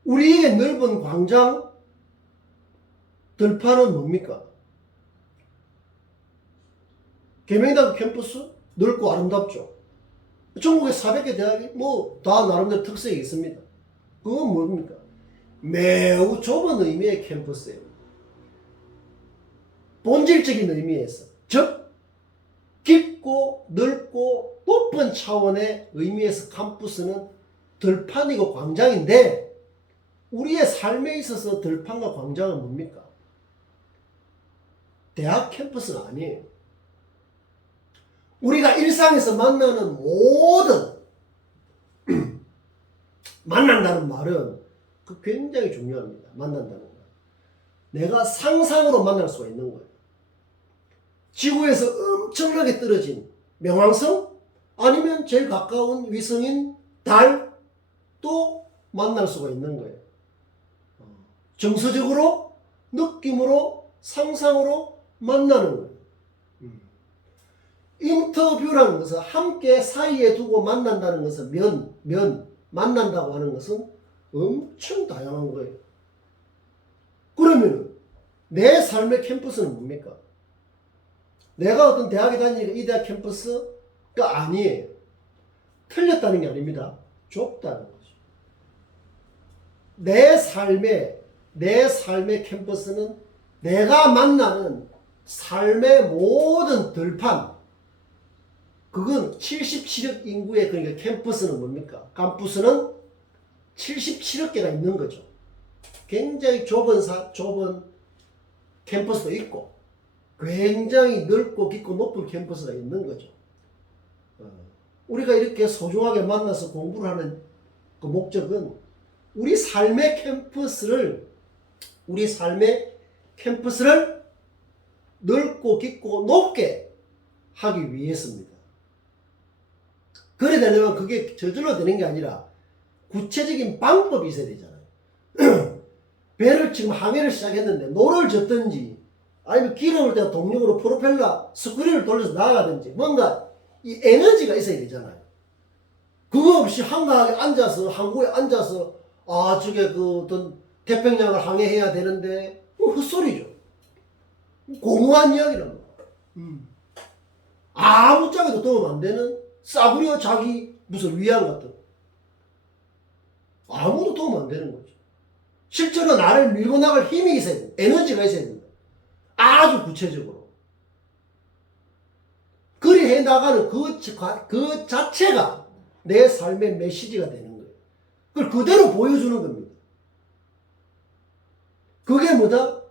우리에게 넓은 광장, 들판은 뭡니까? 계명대학교 캠퍼스 넓고 아름답죠. 전국에 400개 대학이 뭐 다 나름대로 특색이 있습니다. 그건 뭡니까? 매우 좁은 의미의 캠퍼스예요. 본질적인 의미에서, 즉 깊고 넓고 높은 차원의 의미에서 캠퍼스는 들판이고 광장인데, 우리의 삶에 있어서 들판과 광장은 뭡니까? 대학 캠퍼스가 아니에요. 우리가 일상에서 만나는 모든 만난다는 말은 그 굉장히 중요합니다. 만난다는 말. 내가 상상으로 만날 수가 있는 거예요. 지구에서 엄청나게 떨어진 명왕성 아니면 제일 가까운 위성인 달도 만날 수가 있는 거예요. 정서적으로, 느낌으로, 상상으로 만나는 거예요. 인터뷰라는 것은 함께 사이에 두고 만난다는 것은 만난다고 하는 것은 엄청 다양한 거예요. 그러면 내 삶의 캠퍼스는 뭡니까? 내가 어떤 대학에 다니니까 이 대학 캠퍼스가 아니에요. 틀렸다는 게 아닙니다. 좁다는 거죠. 내 삶의 캠퍼스는 내가 만나는 삶의 모든 들판, 그건 77억 인구의, 그러니까 캠퍼스는 뭡니까? 캠퍼스는 77억 개가 있는 거죠. 굉장히 좁은 캠퍼스도 있고, 굉장히 넓고 깊고 높은 캠퍼스가 있는 거죠. 우리가 이렇게 소중하게 만나서 공부를 하는 그 목적은 우리 삶의 캠퍼스를 넓고 깊고 높게 하기 위해서입니다. 그래 되려면 그게 저절로 되는 게 아니라 구체적인 방법이 있어야 되잖아요. 배를 지금 항해를 시작했는데 노를 젓든지 아니면 기름을 떼어 동력으로 프로펠러 스크류를 돌려서 나가든지 뭔가 이 에너지가 있어야 되잖아요. 그거 없이 한가하게 앉아서 항구에 앉아서 저게 그 어떤 태평양을 항해해야 되는데 헛소리죠. 공허한 이야기란 말이에요. 아무짝에도 도움 안 되는 싸구려 자기 무슨 위안 같은 아무도 도움 안 되는 거죠. 실제로 나를 밀고 나갈 힘이 있어야 된다. 에너지가 있어야 된다. 아주 구체적으로. 그리 해 나가는 그 자체가 내 삶의 메시지가 되는 거예요. 그걸 그대로 보여주는 겁니다. 그게 뭐다?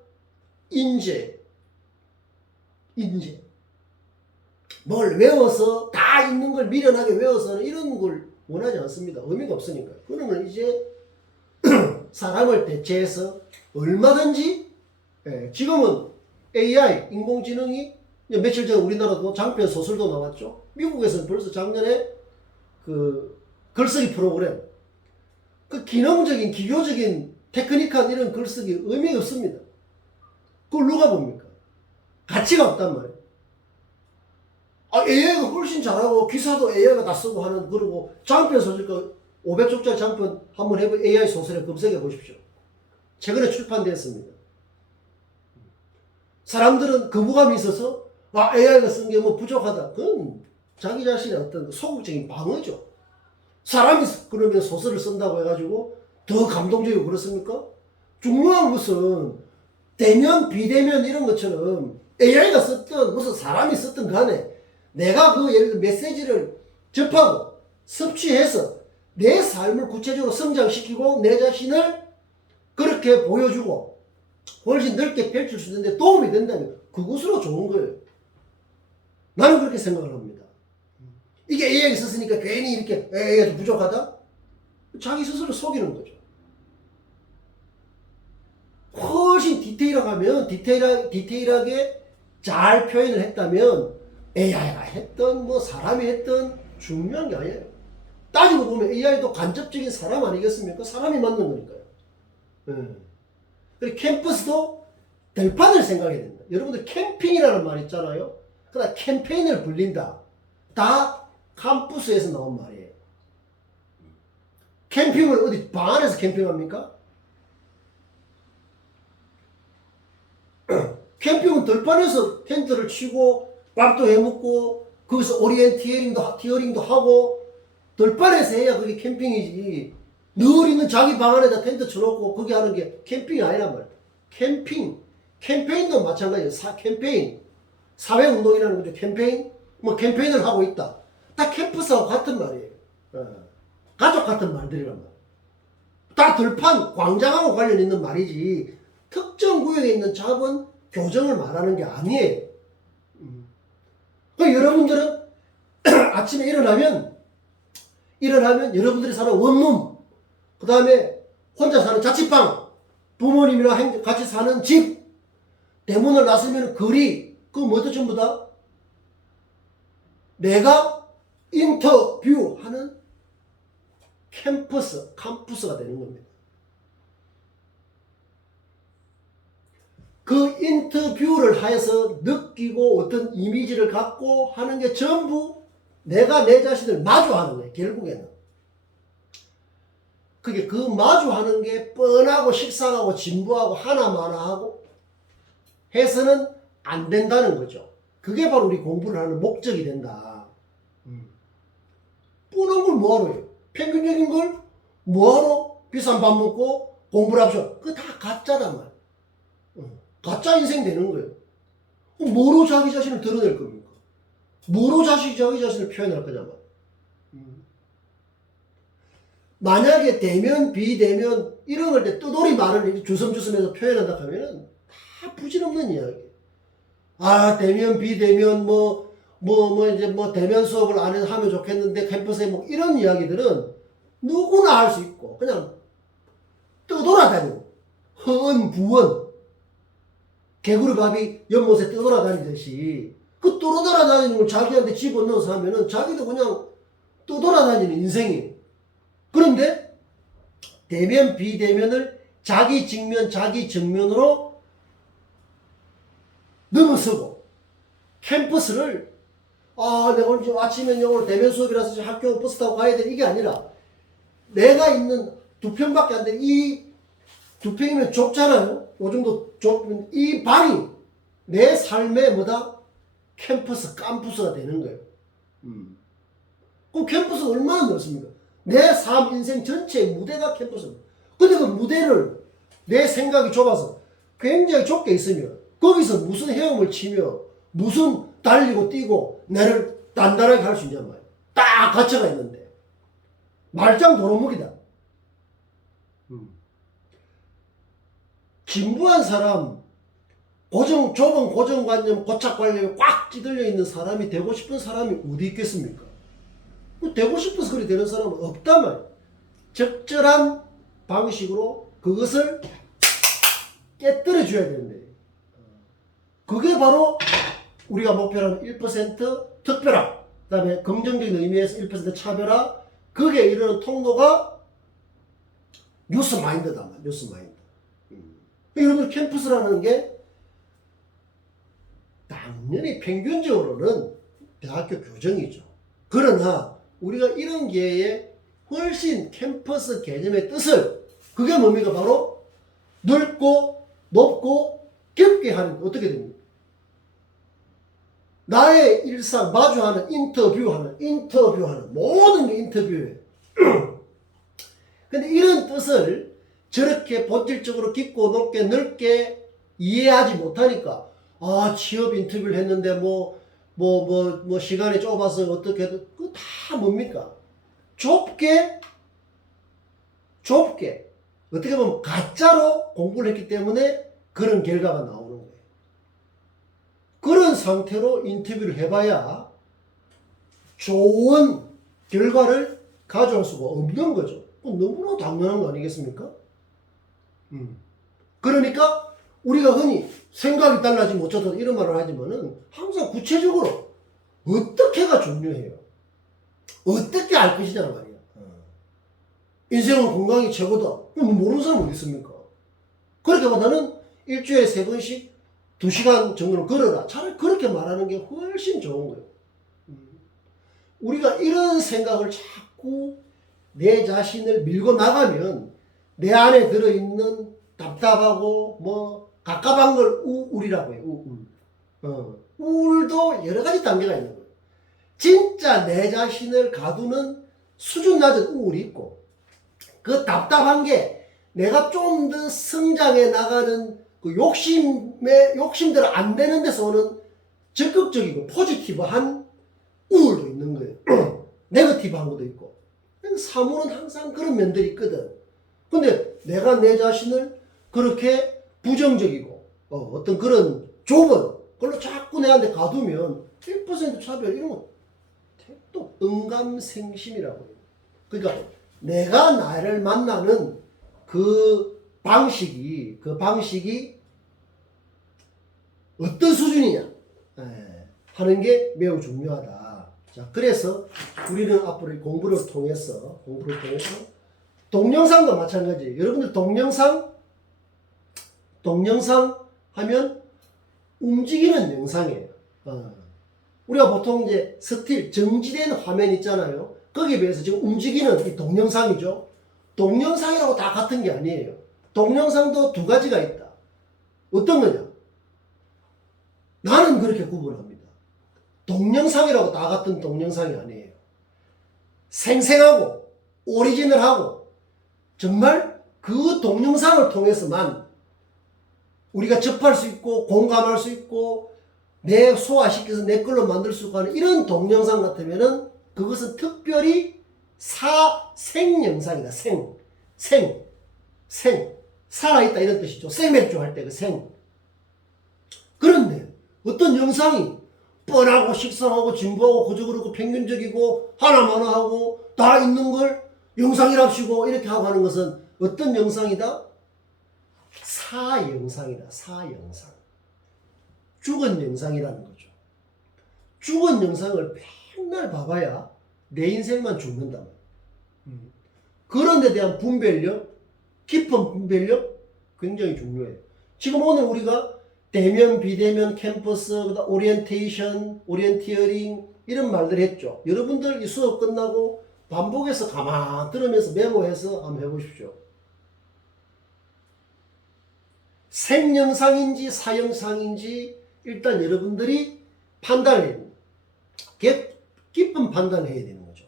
인재. 뭘 외워서 다 있는 걸 미련하게 외워서는 이런 걸 원하지 않습니다. 의미가 없으니까. 그러면 이제 사람을 대체해서 얼마든지, 지금은 AI, 인공지능이 며칠 전에 우리나라도 장편 소설도 나왔죠. 미국에서는 벌써 작년에 그 글쓰기 프로그램, 그 기능적인, 기교적인, 테크닉한 이런 글쓰기 의미가 없습니다. 그걸 누가 봅니까? 가치가 없단 말이에요. AI가 훨씬 잘하고 기사도 AI가 다 쓰고 하는, 그리고 장편 소설가 500쪽짜리 장편 한번 AI 소설에 검색해 보십시오. 최근에 출판되었습니다. 사람들은 거부감이 있어서 AI가 쓴 게 뭐 부족하다. 그건 자기 자신의 어떤 소극적인 방어죠. 사람이 그러면 소설을 쓴다고 해가지고 더 감동적이고 그렇습니까? 중요한 것은 대면 비대면 이런 것처럼 AI가 썼든 무슨 사람이 썼든 간에 내가 그 예를 들어 메시지를 접하고 섭취해서 내 삶을 구체적으로 성장시키고 내 자신을 그렇게 보여주고 훨씬 넓게 펼칠 수 있는데 도움이 된다면 그것으로 좋은 거예요. 나는 그렇게 생각을 합니다. 이게 AI가 썼으니까 괜히 이렇게 AI가 부족하다? 자기 스스로 속이는 거죠. 훨씬 디테일하게 잘 표현을 했다면 AI가 했던 뭐 사람이 했던 중요한 게 아니에요. 따지고 보면 AI도 간접적인 사람 아니겠습니까? 사람이 만든 거니까요. 그리고 캠퍼스도 들판을 생각해야 된다. 여러분들 캠핑이라는 말 있잖아요. 그러나 캠페인을 불린다. 다 캠퍼스에서 나온 말이에요. 캠핑을 어디 방 안에서 캠핑합니까? 캠핑은 들판에서 텐트를 치고 밥도 해먹고 거기서 티어링도 하고 들판에서 해야 그게 캠핑이지. 늘 있는 자기 방 안에다 텐트 쳐놓고 거기 하는 게 캠핑이 아니란 말이야. 캠페인도 마찬가지예요. 캠페인, 사회운동이라는 거죠. 캠페인, 뭐 캠페인을 하고 있다. 다 캠퍼스하고 같은 말이에요. 가족 같은 말들이란 말이에요. 다 들판, 광장하고 관련 있는 말이지 특정 구역에 있는 작은 교정을 말하는 게 아니에요. 그러니까 여러분들은 아침에 일어나면 여러분들이 사는 원룸, 그 다음에 혼자 사는 자취방, 부모님이랑 같이 사는 집, 대문을 나서면 거리, 그거 뭐죠 전부 다? 내가 인터뷰하는 캠퍼스가 되는 겁니다. 그 인터뷰를 하여서 느끼고 어떤 이미지를 갖고 하는 게 전부 내가 내 자신을 마주하는 거예요. 결국에는. 그게 그 마주하는 게 뻔하고 식상하고 진부하고 하나마나하고 해서는 안 된다는 거죠. 그게 바로 우리 공부를 하는 목적이 된다. 뻔한 걸 뭐하러 해요? 평균적인 걸 뭐하러 비싼 밥 먹고 공부를 합쳐. 그거 다 가짜단 말이에요. 가짜 인생 되는 거예요. 뭐로 자기 자신을 드러낼 겁니까? 뭐로 자기 자신을 표현할 거냐면. 만약에 대면, 비대면, 이런 걸 때 떠돌이 말을 주섬주섬해서 표현한다 하면은 다 부질없는 이야기. 아, 대면, 비대면, 이제 대면 수업을 안 해서 하면 좋겠는데, 캠퍼스에 뭐 이런 이야기들은 누구나 할 수 있고, 그냥 떠돌아다니고, 허언부언, 개구리 밥이 연못에 떠돌아다니듯이, 그 떠돌아다니는 걸 자기한테 집어넣어서 하면은 자기도 그냥 떠돌아다니는 인생이에요. 그런데 대면 비대면을 자기 직면 자기 정면으로 넘어서고 캠퍼스를 내가 오늘 아침에 오늘 대면 수업이라서 학교 버스 타고 가야 돼 이게 아니라 내가 있는 2평밖에 안 되는 이 2평이면 좁잖아요. 요 정도 좁은 이 방이 내 삶의 캠퍼스가 되는 거예요. 그럼 캠퍼스가 얼마나 넓습니까? 내 삶 인생 전체의 무대가 캠퍼스입니다. 근데 그 무대를 내 생각이 좁아서 굉장히 좁게 있으면 거기서 무슨 헤엄을 치며 무슨 달리고 뛰고 나를 단단하게 할 수 있냔 말이야. 딱 갇혀가 있는데 말짱 도루묵이다. 진부한 사람, 좁은 고정관념, 고착관념이 꽉 찌들려 있는 사람이 되고 싶은 사람이 어디 있겠습니까? 되고 싶어서 그리 되는 사람은 없단 말이에요. 적절한 방식으로 그것을 깨뜨려 줘야 되는데 그게 바로 우리가 목표로 하는 1% 특별화, 그 다음에 긍정적인 의미에서 1% 차별화, 그게 이르는 통로가 뉴스 마인드다. 뉴스 마인드. 여러분 캠퍼스라는 게 당연히 평균적으로는 대학교 교정이죠. 그러나 우리가 이런 계의 훨씬 캠퍼스 개념의 뜻을 그게 뭡니까? 바로 넓고 높고 깊게 하는 게 어떻게 됩니까? 나의 일상 마주하는 인터뷰하는 모든 게 인터뷰예요. 근데 이런 뜻을 저렇게 본질적으로 깊고 높게 넓게 이해하지 못하니까 취업 인터뷰를 했는데 시간이 좁아서 어떻게 그거 다 뭡니까? 좁게 어떻게 보면 가짜로 공부를 했기 때문에 그런 결과가 나오는 거예요. 그런 상태로 인터뷰를 해봐야 좋은 결과를 가져올 수가 없는 거죠. 너무나 당연한 거 아니겠습니까? 그러니까 우리가 흔히 생각이 달라지면 어쩌다 이런 말을 하지만은 항상 구체적으로 어떻게가 중요해요. 어떻게 알 것이냐 말이야. 인생은 건강이 최고다. 모르는 사람 어디 있습니까? 그렇게보다는 일주일에 3번씩 2시간 정도는 걸어라. 차라리 그렇게 말하는 게 훨씬 좋은 거예요. 우리가 이런 생각을 자꾸 내 자신을 밀고 나가면 내 안에 들어있는 답답하고 뭐 갑갑한 걸 우울이라고 해요. 우울도 여러 가지 단계가 있는 거예요. 진짜 내 자신을 가두는 수준 낮은 우울이 있고, 그 답답한 게 내가 좀 더 성장해 나가는 그 욕심대로 안 되는 데서 오는 적극적이고 포지티브한 우울도 있는 거예요. 네거티브한 것도 있고. 사물은 항상 그런 면들이 있거든. 근데 내가 내 자신을 그렇게 부정적이고 어떤 그런 좁은 걸로 자꾸 내한테 가두면 1% 차별 이런 거 또 응감생심이라고 해요. 그러니까 내가 나를 만나는 그 방식이 어떤 수준이냐 하는 게 매우 중요하다. 자, 그래서 우리는 앞으로 이 공부를 통해서 동영상도 마찬가지예요. 여러분들 동영상 하면 움직이는 영상이에요. 우리가 보통 이제 스틸, 정지된 화면 있잖아요. 거기에 비해서 지금 움직이는 이 동영상이죠. 동영상이라고 다 같은 게 아니에요. 동영상도 두 가지가 있다. 어떤 거냐? 나는 그렇게 구분합니다. 동영상이라고 다 같은 동영상이 아니에요. 생생하고 오리지널하고 정말 그 동영상을 통해서만 우리가 접할 수 있고 공감할 수 있고 내 소화시켜서 내 걸로 만들 수 있고 하는 이런 동영상 같으면은 그것은 특별히 생영상이다. 살아있다 이런 뜻이죠. 생맥주 할 때 그 생. 그런데 어떤 영상이 뻔하고 식상하고 진부하고 그저 그렇고 평균적이고 하나마나하고 다 있는 걸 영상이랍시고 이렇게 하고 하는 것은 어떤 영상이다? 사영상이다. 사영상. 죽은 영상이라는 거죠. 죽은 영상을 맨날 봐봐야 내 인생만 죽는다. 그런 데 대한 분별력, 깊은 분별력 굉장히 중요해요. 지금 오늘 우리가 대면, 비대면, 캠퍼스, 오리엔테이션, 오리엔티어링 이런 말들 했죠. 여러분들 이 수업 끝나고 반복해서 가만 들으면서 메모해서 한번 해보십시오. 생영상인지 사영상인지 일단 여러분들이 판단을 해야 됩니다. 깊은 판단을 해야 되는 거죠.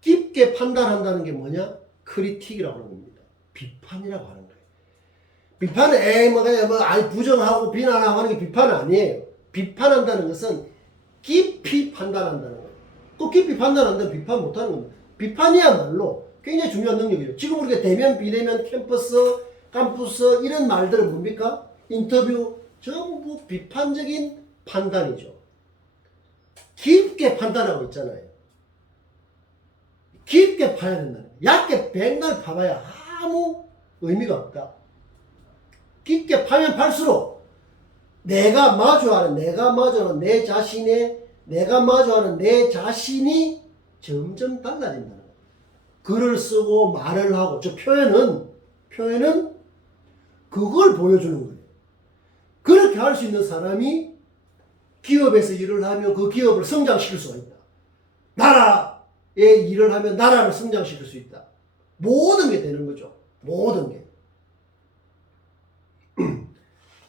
깊게 판단한다는 게 뭐냐? 크리틱이라고 하는 겁니다. 비판이라고 하는 거예요. 비판은 그냥 부정하고 비난하고 하는 게 비판은 아니에요. 비판한다는 것은 깊이 판단한다는 거예요. 그 깊이 판단한다면 비판 못하는 겁니다. 비판이야말로 굉장히 중요한 능력이에요. 지금 우리가 대면, 비대면, 캠퍼스, 캠퍼스 이런 말들은 뭡니까? 인터뷰 전부 비판적인 판단이죠. 깊게 판단하고 있잖아요. 깊게 파야 된다는 거예요. 얕게 백날 파봐야 아무 의미가 없다. 깊게 파면 팔수록 내가 마주하는 내 자신이 점점 달라진다는 거예요. 글을 쓰고 말을 하고 저 표현은 그걸 보여주는 거예요. 그렇게 할 수 있는 사람이 기업에서 일을 하면 그 기업을 성장시킬 수가 있다. 나라에 일을 하면 나라를 성장시킬 수 있다. 모든 게 되는 거죠. 모든 게.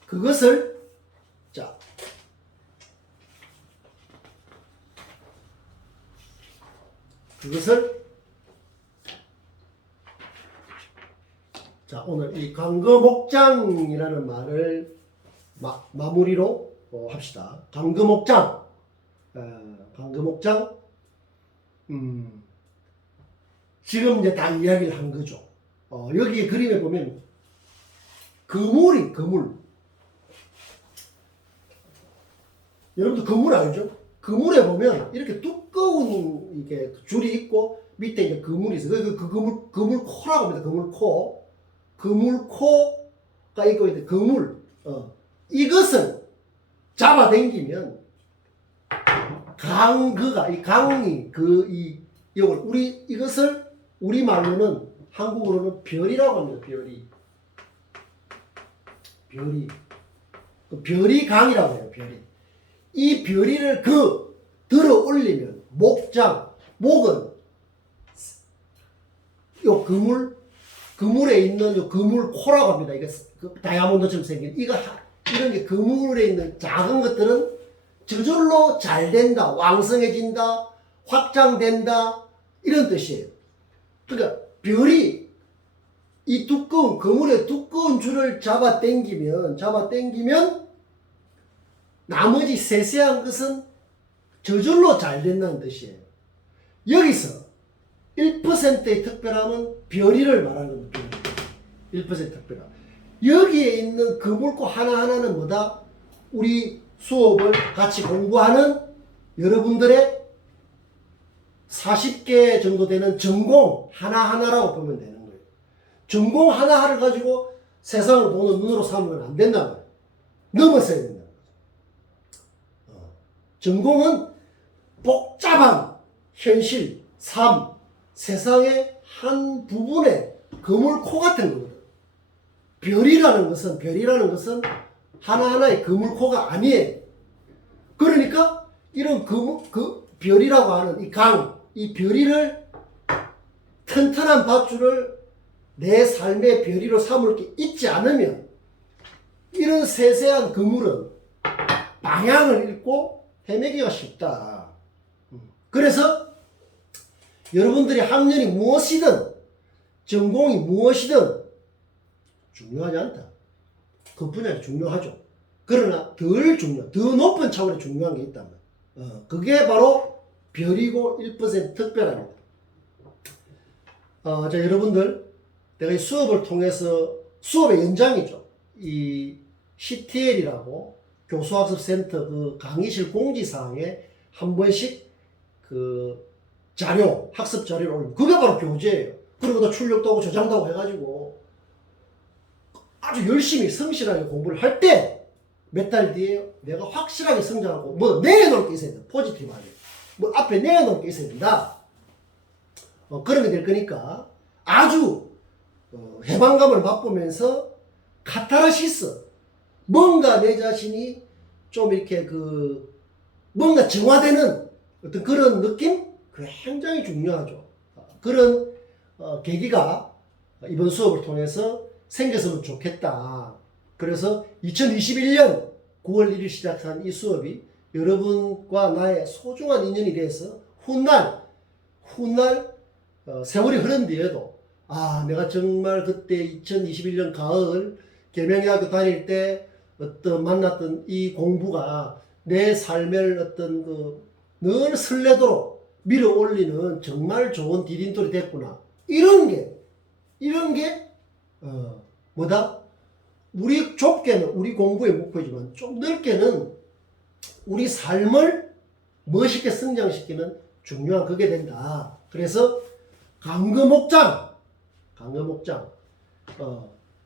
그것을 오늘 이 강금옥장이라는 말을 마무리로 합시다. 강금옥장. 지금 이제 다 이야기를 한 거죠. 여기 그림에 보면 그물. 여러분들 그물 알죠? 그물에 보면 이렇게 두꺼운 이게 줄이 있고 밑에 이제 그물이 있어요. 그물코라고 합니다. 그물코가 있고 있는데 이것을 잡아당기면 강그가 이 강이 이것을 우리 말로는 한국어로는 별이라고 합니다. 별이 강이라고 해요. 별이. 이 별이를 들어 올리면 목은 요 그물에 있는 요 그물코라고 합니다. 이게 다이아몬드처럼 생긴 이런 게 그물에 있는 작은 것들은 저절로 잘 된다, 왕성해진다, 확장된다 이런 뜻이에요. 그러니까 별이 이 그물의 두꺼운 줄을 잡아 당기면 나머지 세세한 것은 저절로 잘 된다는 뜻이에요. 여기서 1%의 특별함은 별이를 말하는 겁니다. 1% 특별함. 여기에 있는 그물고 하나하나는 뭐다? 우리 수업을 같이 공부하는 여러분들의 40개 정도 되는 전공 하나하나라고 보면 되는 거예요. 전공 하나하나를 가지고 세상을 보는 눈으로 삼으면 안 된단 말이에요. 넘어서야 된다는 거죠. 전공은 복잡한 현실, 삶, 세상의 한 부분의 그물코 같은 거거든. 별이라는 것은 하나하나의 그물코가 아니에요. 그러니까 이런 별이라고 하는 이 별이를 튼튼한 밧줄을 내 삶의 별이로 삼을 게 있지 않으면 이런 세세한 그물은 방향을 잃고 헤매기가 쉽다. 그래서 여러분들이 학년이 무엇이든 전공이 무엇이든 중요하지 않다. 그 분야가 중요하죠. 그러나 더 높은 차원의 중요한 게 있다면 그게 바로 별이고 1% 특별합니다. 자, 여러분들 내가 이 수업을 통해서 수업의 연장이죠. 이 CTL이라고 교수학습센터 그 강의실 공지사항에 한 번씩 그 학습 자료를 올리고 그게 바로 교재예요. 그리고 또 출력도 하고 저장도 하고 해가지고 아주 열심히 성실하게 공부를 할 때 몇 달 뒤에 내가 확실하게 성장하고 뭐 내놓을 게 있어야 돼. 포지티브하게. 뭐 앞에 내놓을 게 있어야 된다. 그런 게 될 거니까 아주 해방감을 맛보면서 카타르시스 뭔가 내 자신이 좀 이렇게 뭔가 정화되는 어떤 그런 느낌? 굉장히 중요하죠. 그런 계기가 이번 수업을 통해서 생겼으면 좋겠다. 그래서 2021년 9월 1일 시작한 이 수업이 여러분과 나의 소중한 인연이 돼서 훗날 세월이 흐른 뒤에도 내가 정말 그때 2021년 가을 계명대학교 다닐 때 만났던 이 공부가 내 삶을 늘 설레도록 밀어올리는 정말 좋은 디딤돌이 됐구나. 이런 게 뭐다? 우리 좁게는 우리 공부의 목표지만 좀 넓게는 우리 삶을 멋있게 성장시키는 중요한 그게 된다. 그래서 강금목장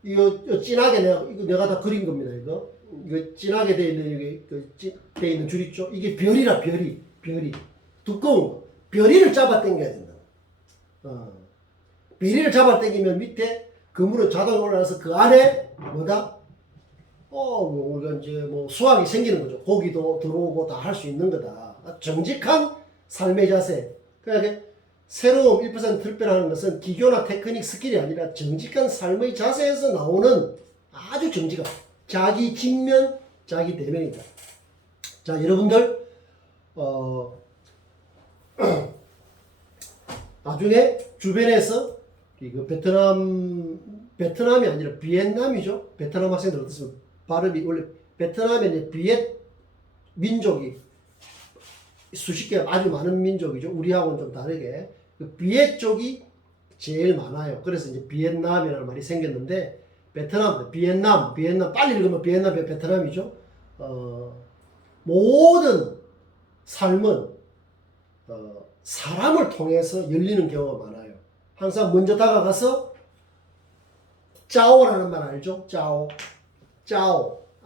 이거 진하게 내가 다 그린 겁니다. 이거 진하게 되어 있는 되어 있는 줄 있죠? 이게 별이라 별이 두꺼운 거. 별이를 잡아 당겨야 된다. 별이를 잡아 당기면 밑에 그물은 자동으로 올라가서 그 안에 뭐다? 이제 수확이 생기는 거죠. 고기도 들어오고 다 할 수 있는 거다. 정직한 삶의 자세. 그러니까 새로운 1% 특별하는 것은 기교나 테크닉 스킬이 아니라 정직한 삶의 자세에서 나오는 아주 정직한 자기 직면, 자기 대면이다. 자, 여러분들 나중에 주변에서 이거 베트남이 아니라 비엔남이죠. 베트남 학생들 어떻습니까? 발음이 원래 베트남에 이제 비엣 민족이 수십 개 아주 많은 민족이죠. 우리하고는 좀 다르게 비엣 쪽이 제일 많아요. 그래서 이제 비엔남이라는 말이 생겼는데 비엔남 빨리 읽으면 베트남이죠. 모든 삶은 사람을 통해서 열리는 경우가 많아요. 항상 먼저 다가가서 짜오라는 말 알죠? 짜오.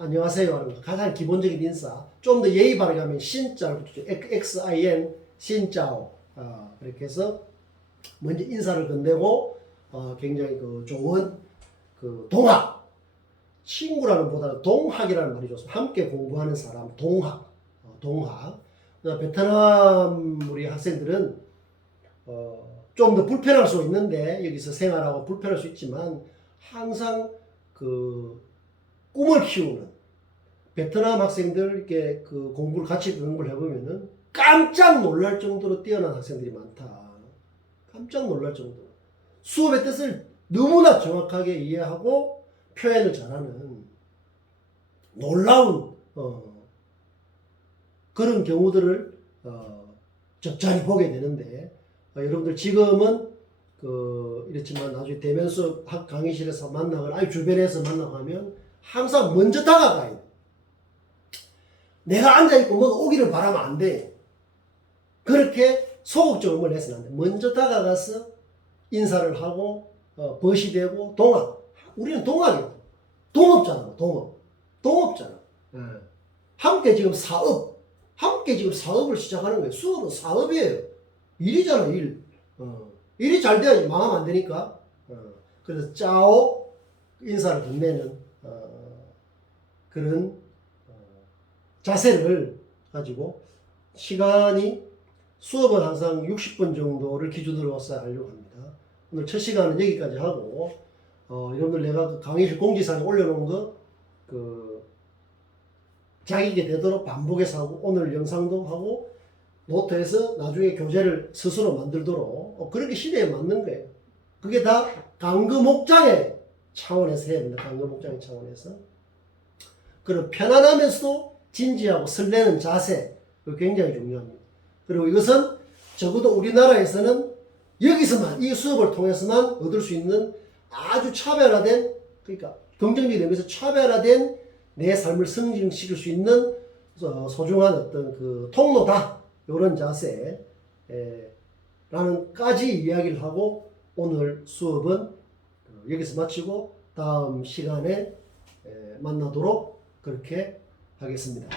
안녕하세요 하는 거 가장 기본적인 인사. 좀 더 예의 바르게 하면 신자를 붙이죠. XIN 신짜오. 그렇게 해서 먼저 인사를 건네고 굉장히 그 좋은 그 동학 친구라는 보다는 동학이라는 말이 좋습니다. 함께 공부하는 사람 동학. 동학. 베트남 우리 학생들은 좀 더 불편할 수 있는데 여기서 생활하고 불편할 수 있지만 항상 그 꿈을 키우는 베트남 학생들 이렇게 그 공부를 같이 공부를 해보면은 깜짝 놀랄 정도로 뛰어난 학생들이 많다. 깜짝 놀랄 정도로 수업의 뜻을 너무나 정확하게 이해하고 표현을 잘하는 놀라운 그런 경우들을 적잖이 보게 되는데 여러분들 지금은 이렇지만 나중에 대면 수업 강의실에서 만나거나 아니 주변에서 만나고 하면 항상 먼저 다가가야 돼. 내가 앉아있고 뭐가 오기를 바라면 안 돼. 그렇게 소극적으로 뭘 해서는 안 돼. 먼저 다가가서 인사를 하고 벗이 되고 동학. 우리는 동학이야. 동업잖아. 동업잖아. 함께 지금 사업을 시작하는 거예요. 수업은 사업이에요. 일이잖아, 일. 일이 잘 돼야지 망하면 안 되니까. 그래서 짜오 인사를 건네는 그런 자세를 가지고 시간이 수업은 항상 60분 정도를 기준으로 써야 하려고 합니다. 오늘 첫 시간은 여기까지 하고 여러분들 내가 그 강의실 공지사에 올려놓은 거 자기게 되도록 반복해서 하고 오늘 영상도 하고 노트에서 나중에 교재를 스스로 만들도록 그렇게 시대에 맞는 거예요. 그게 다 강구 목장의 차원에서 해야 됩니다. 강구 목장의 차원에서. 그리고 편안하면서도 진지하고 설레는 자세 굉장히 중요합니다. 그리고 이것은 적어도 우리나라에서는 여기서만 이 수업을 통해서만 얻을 수 있는 아주 차별화된 그러니까 긍정적인 의미에서 차별화된 내 삶을 승진시킬 수 있는 소중한 어떤 그 통로다. 이런 자세 라는까지 이야기를 하고 오늘 수업은 여기서 마치고 다음 시간에 만나도록 그렇게 하겠습니다.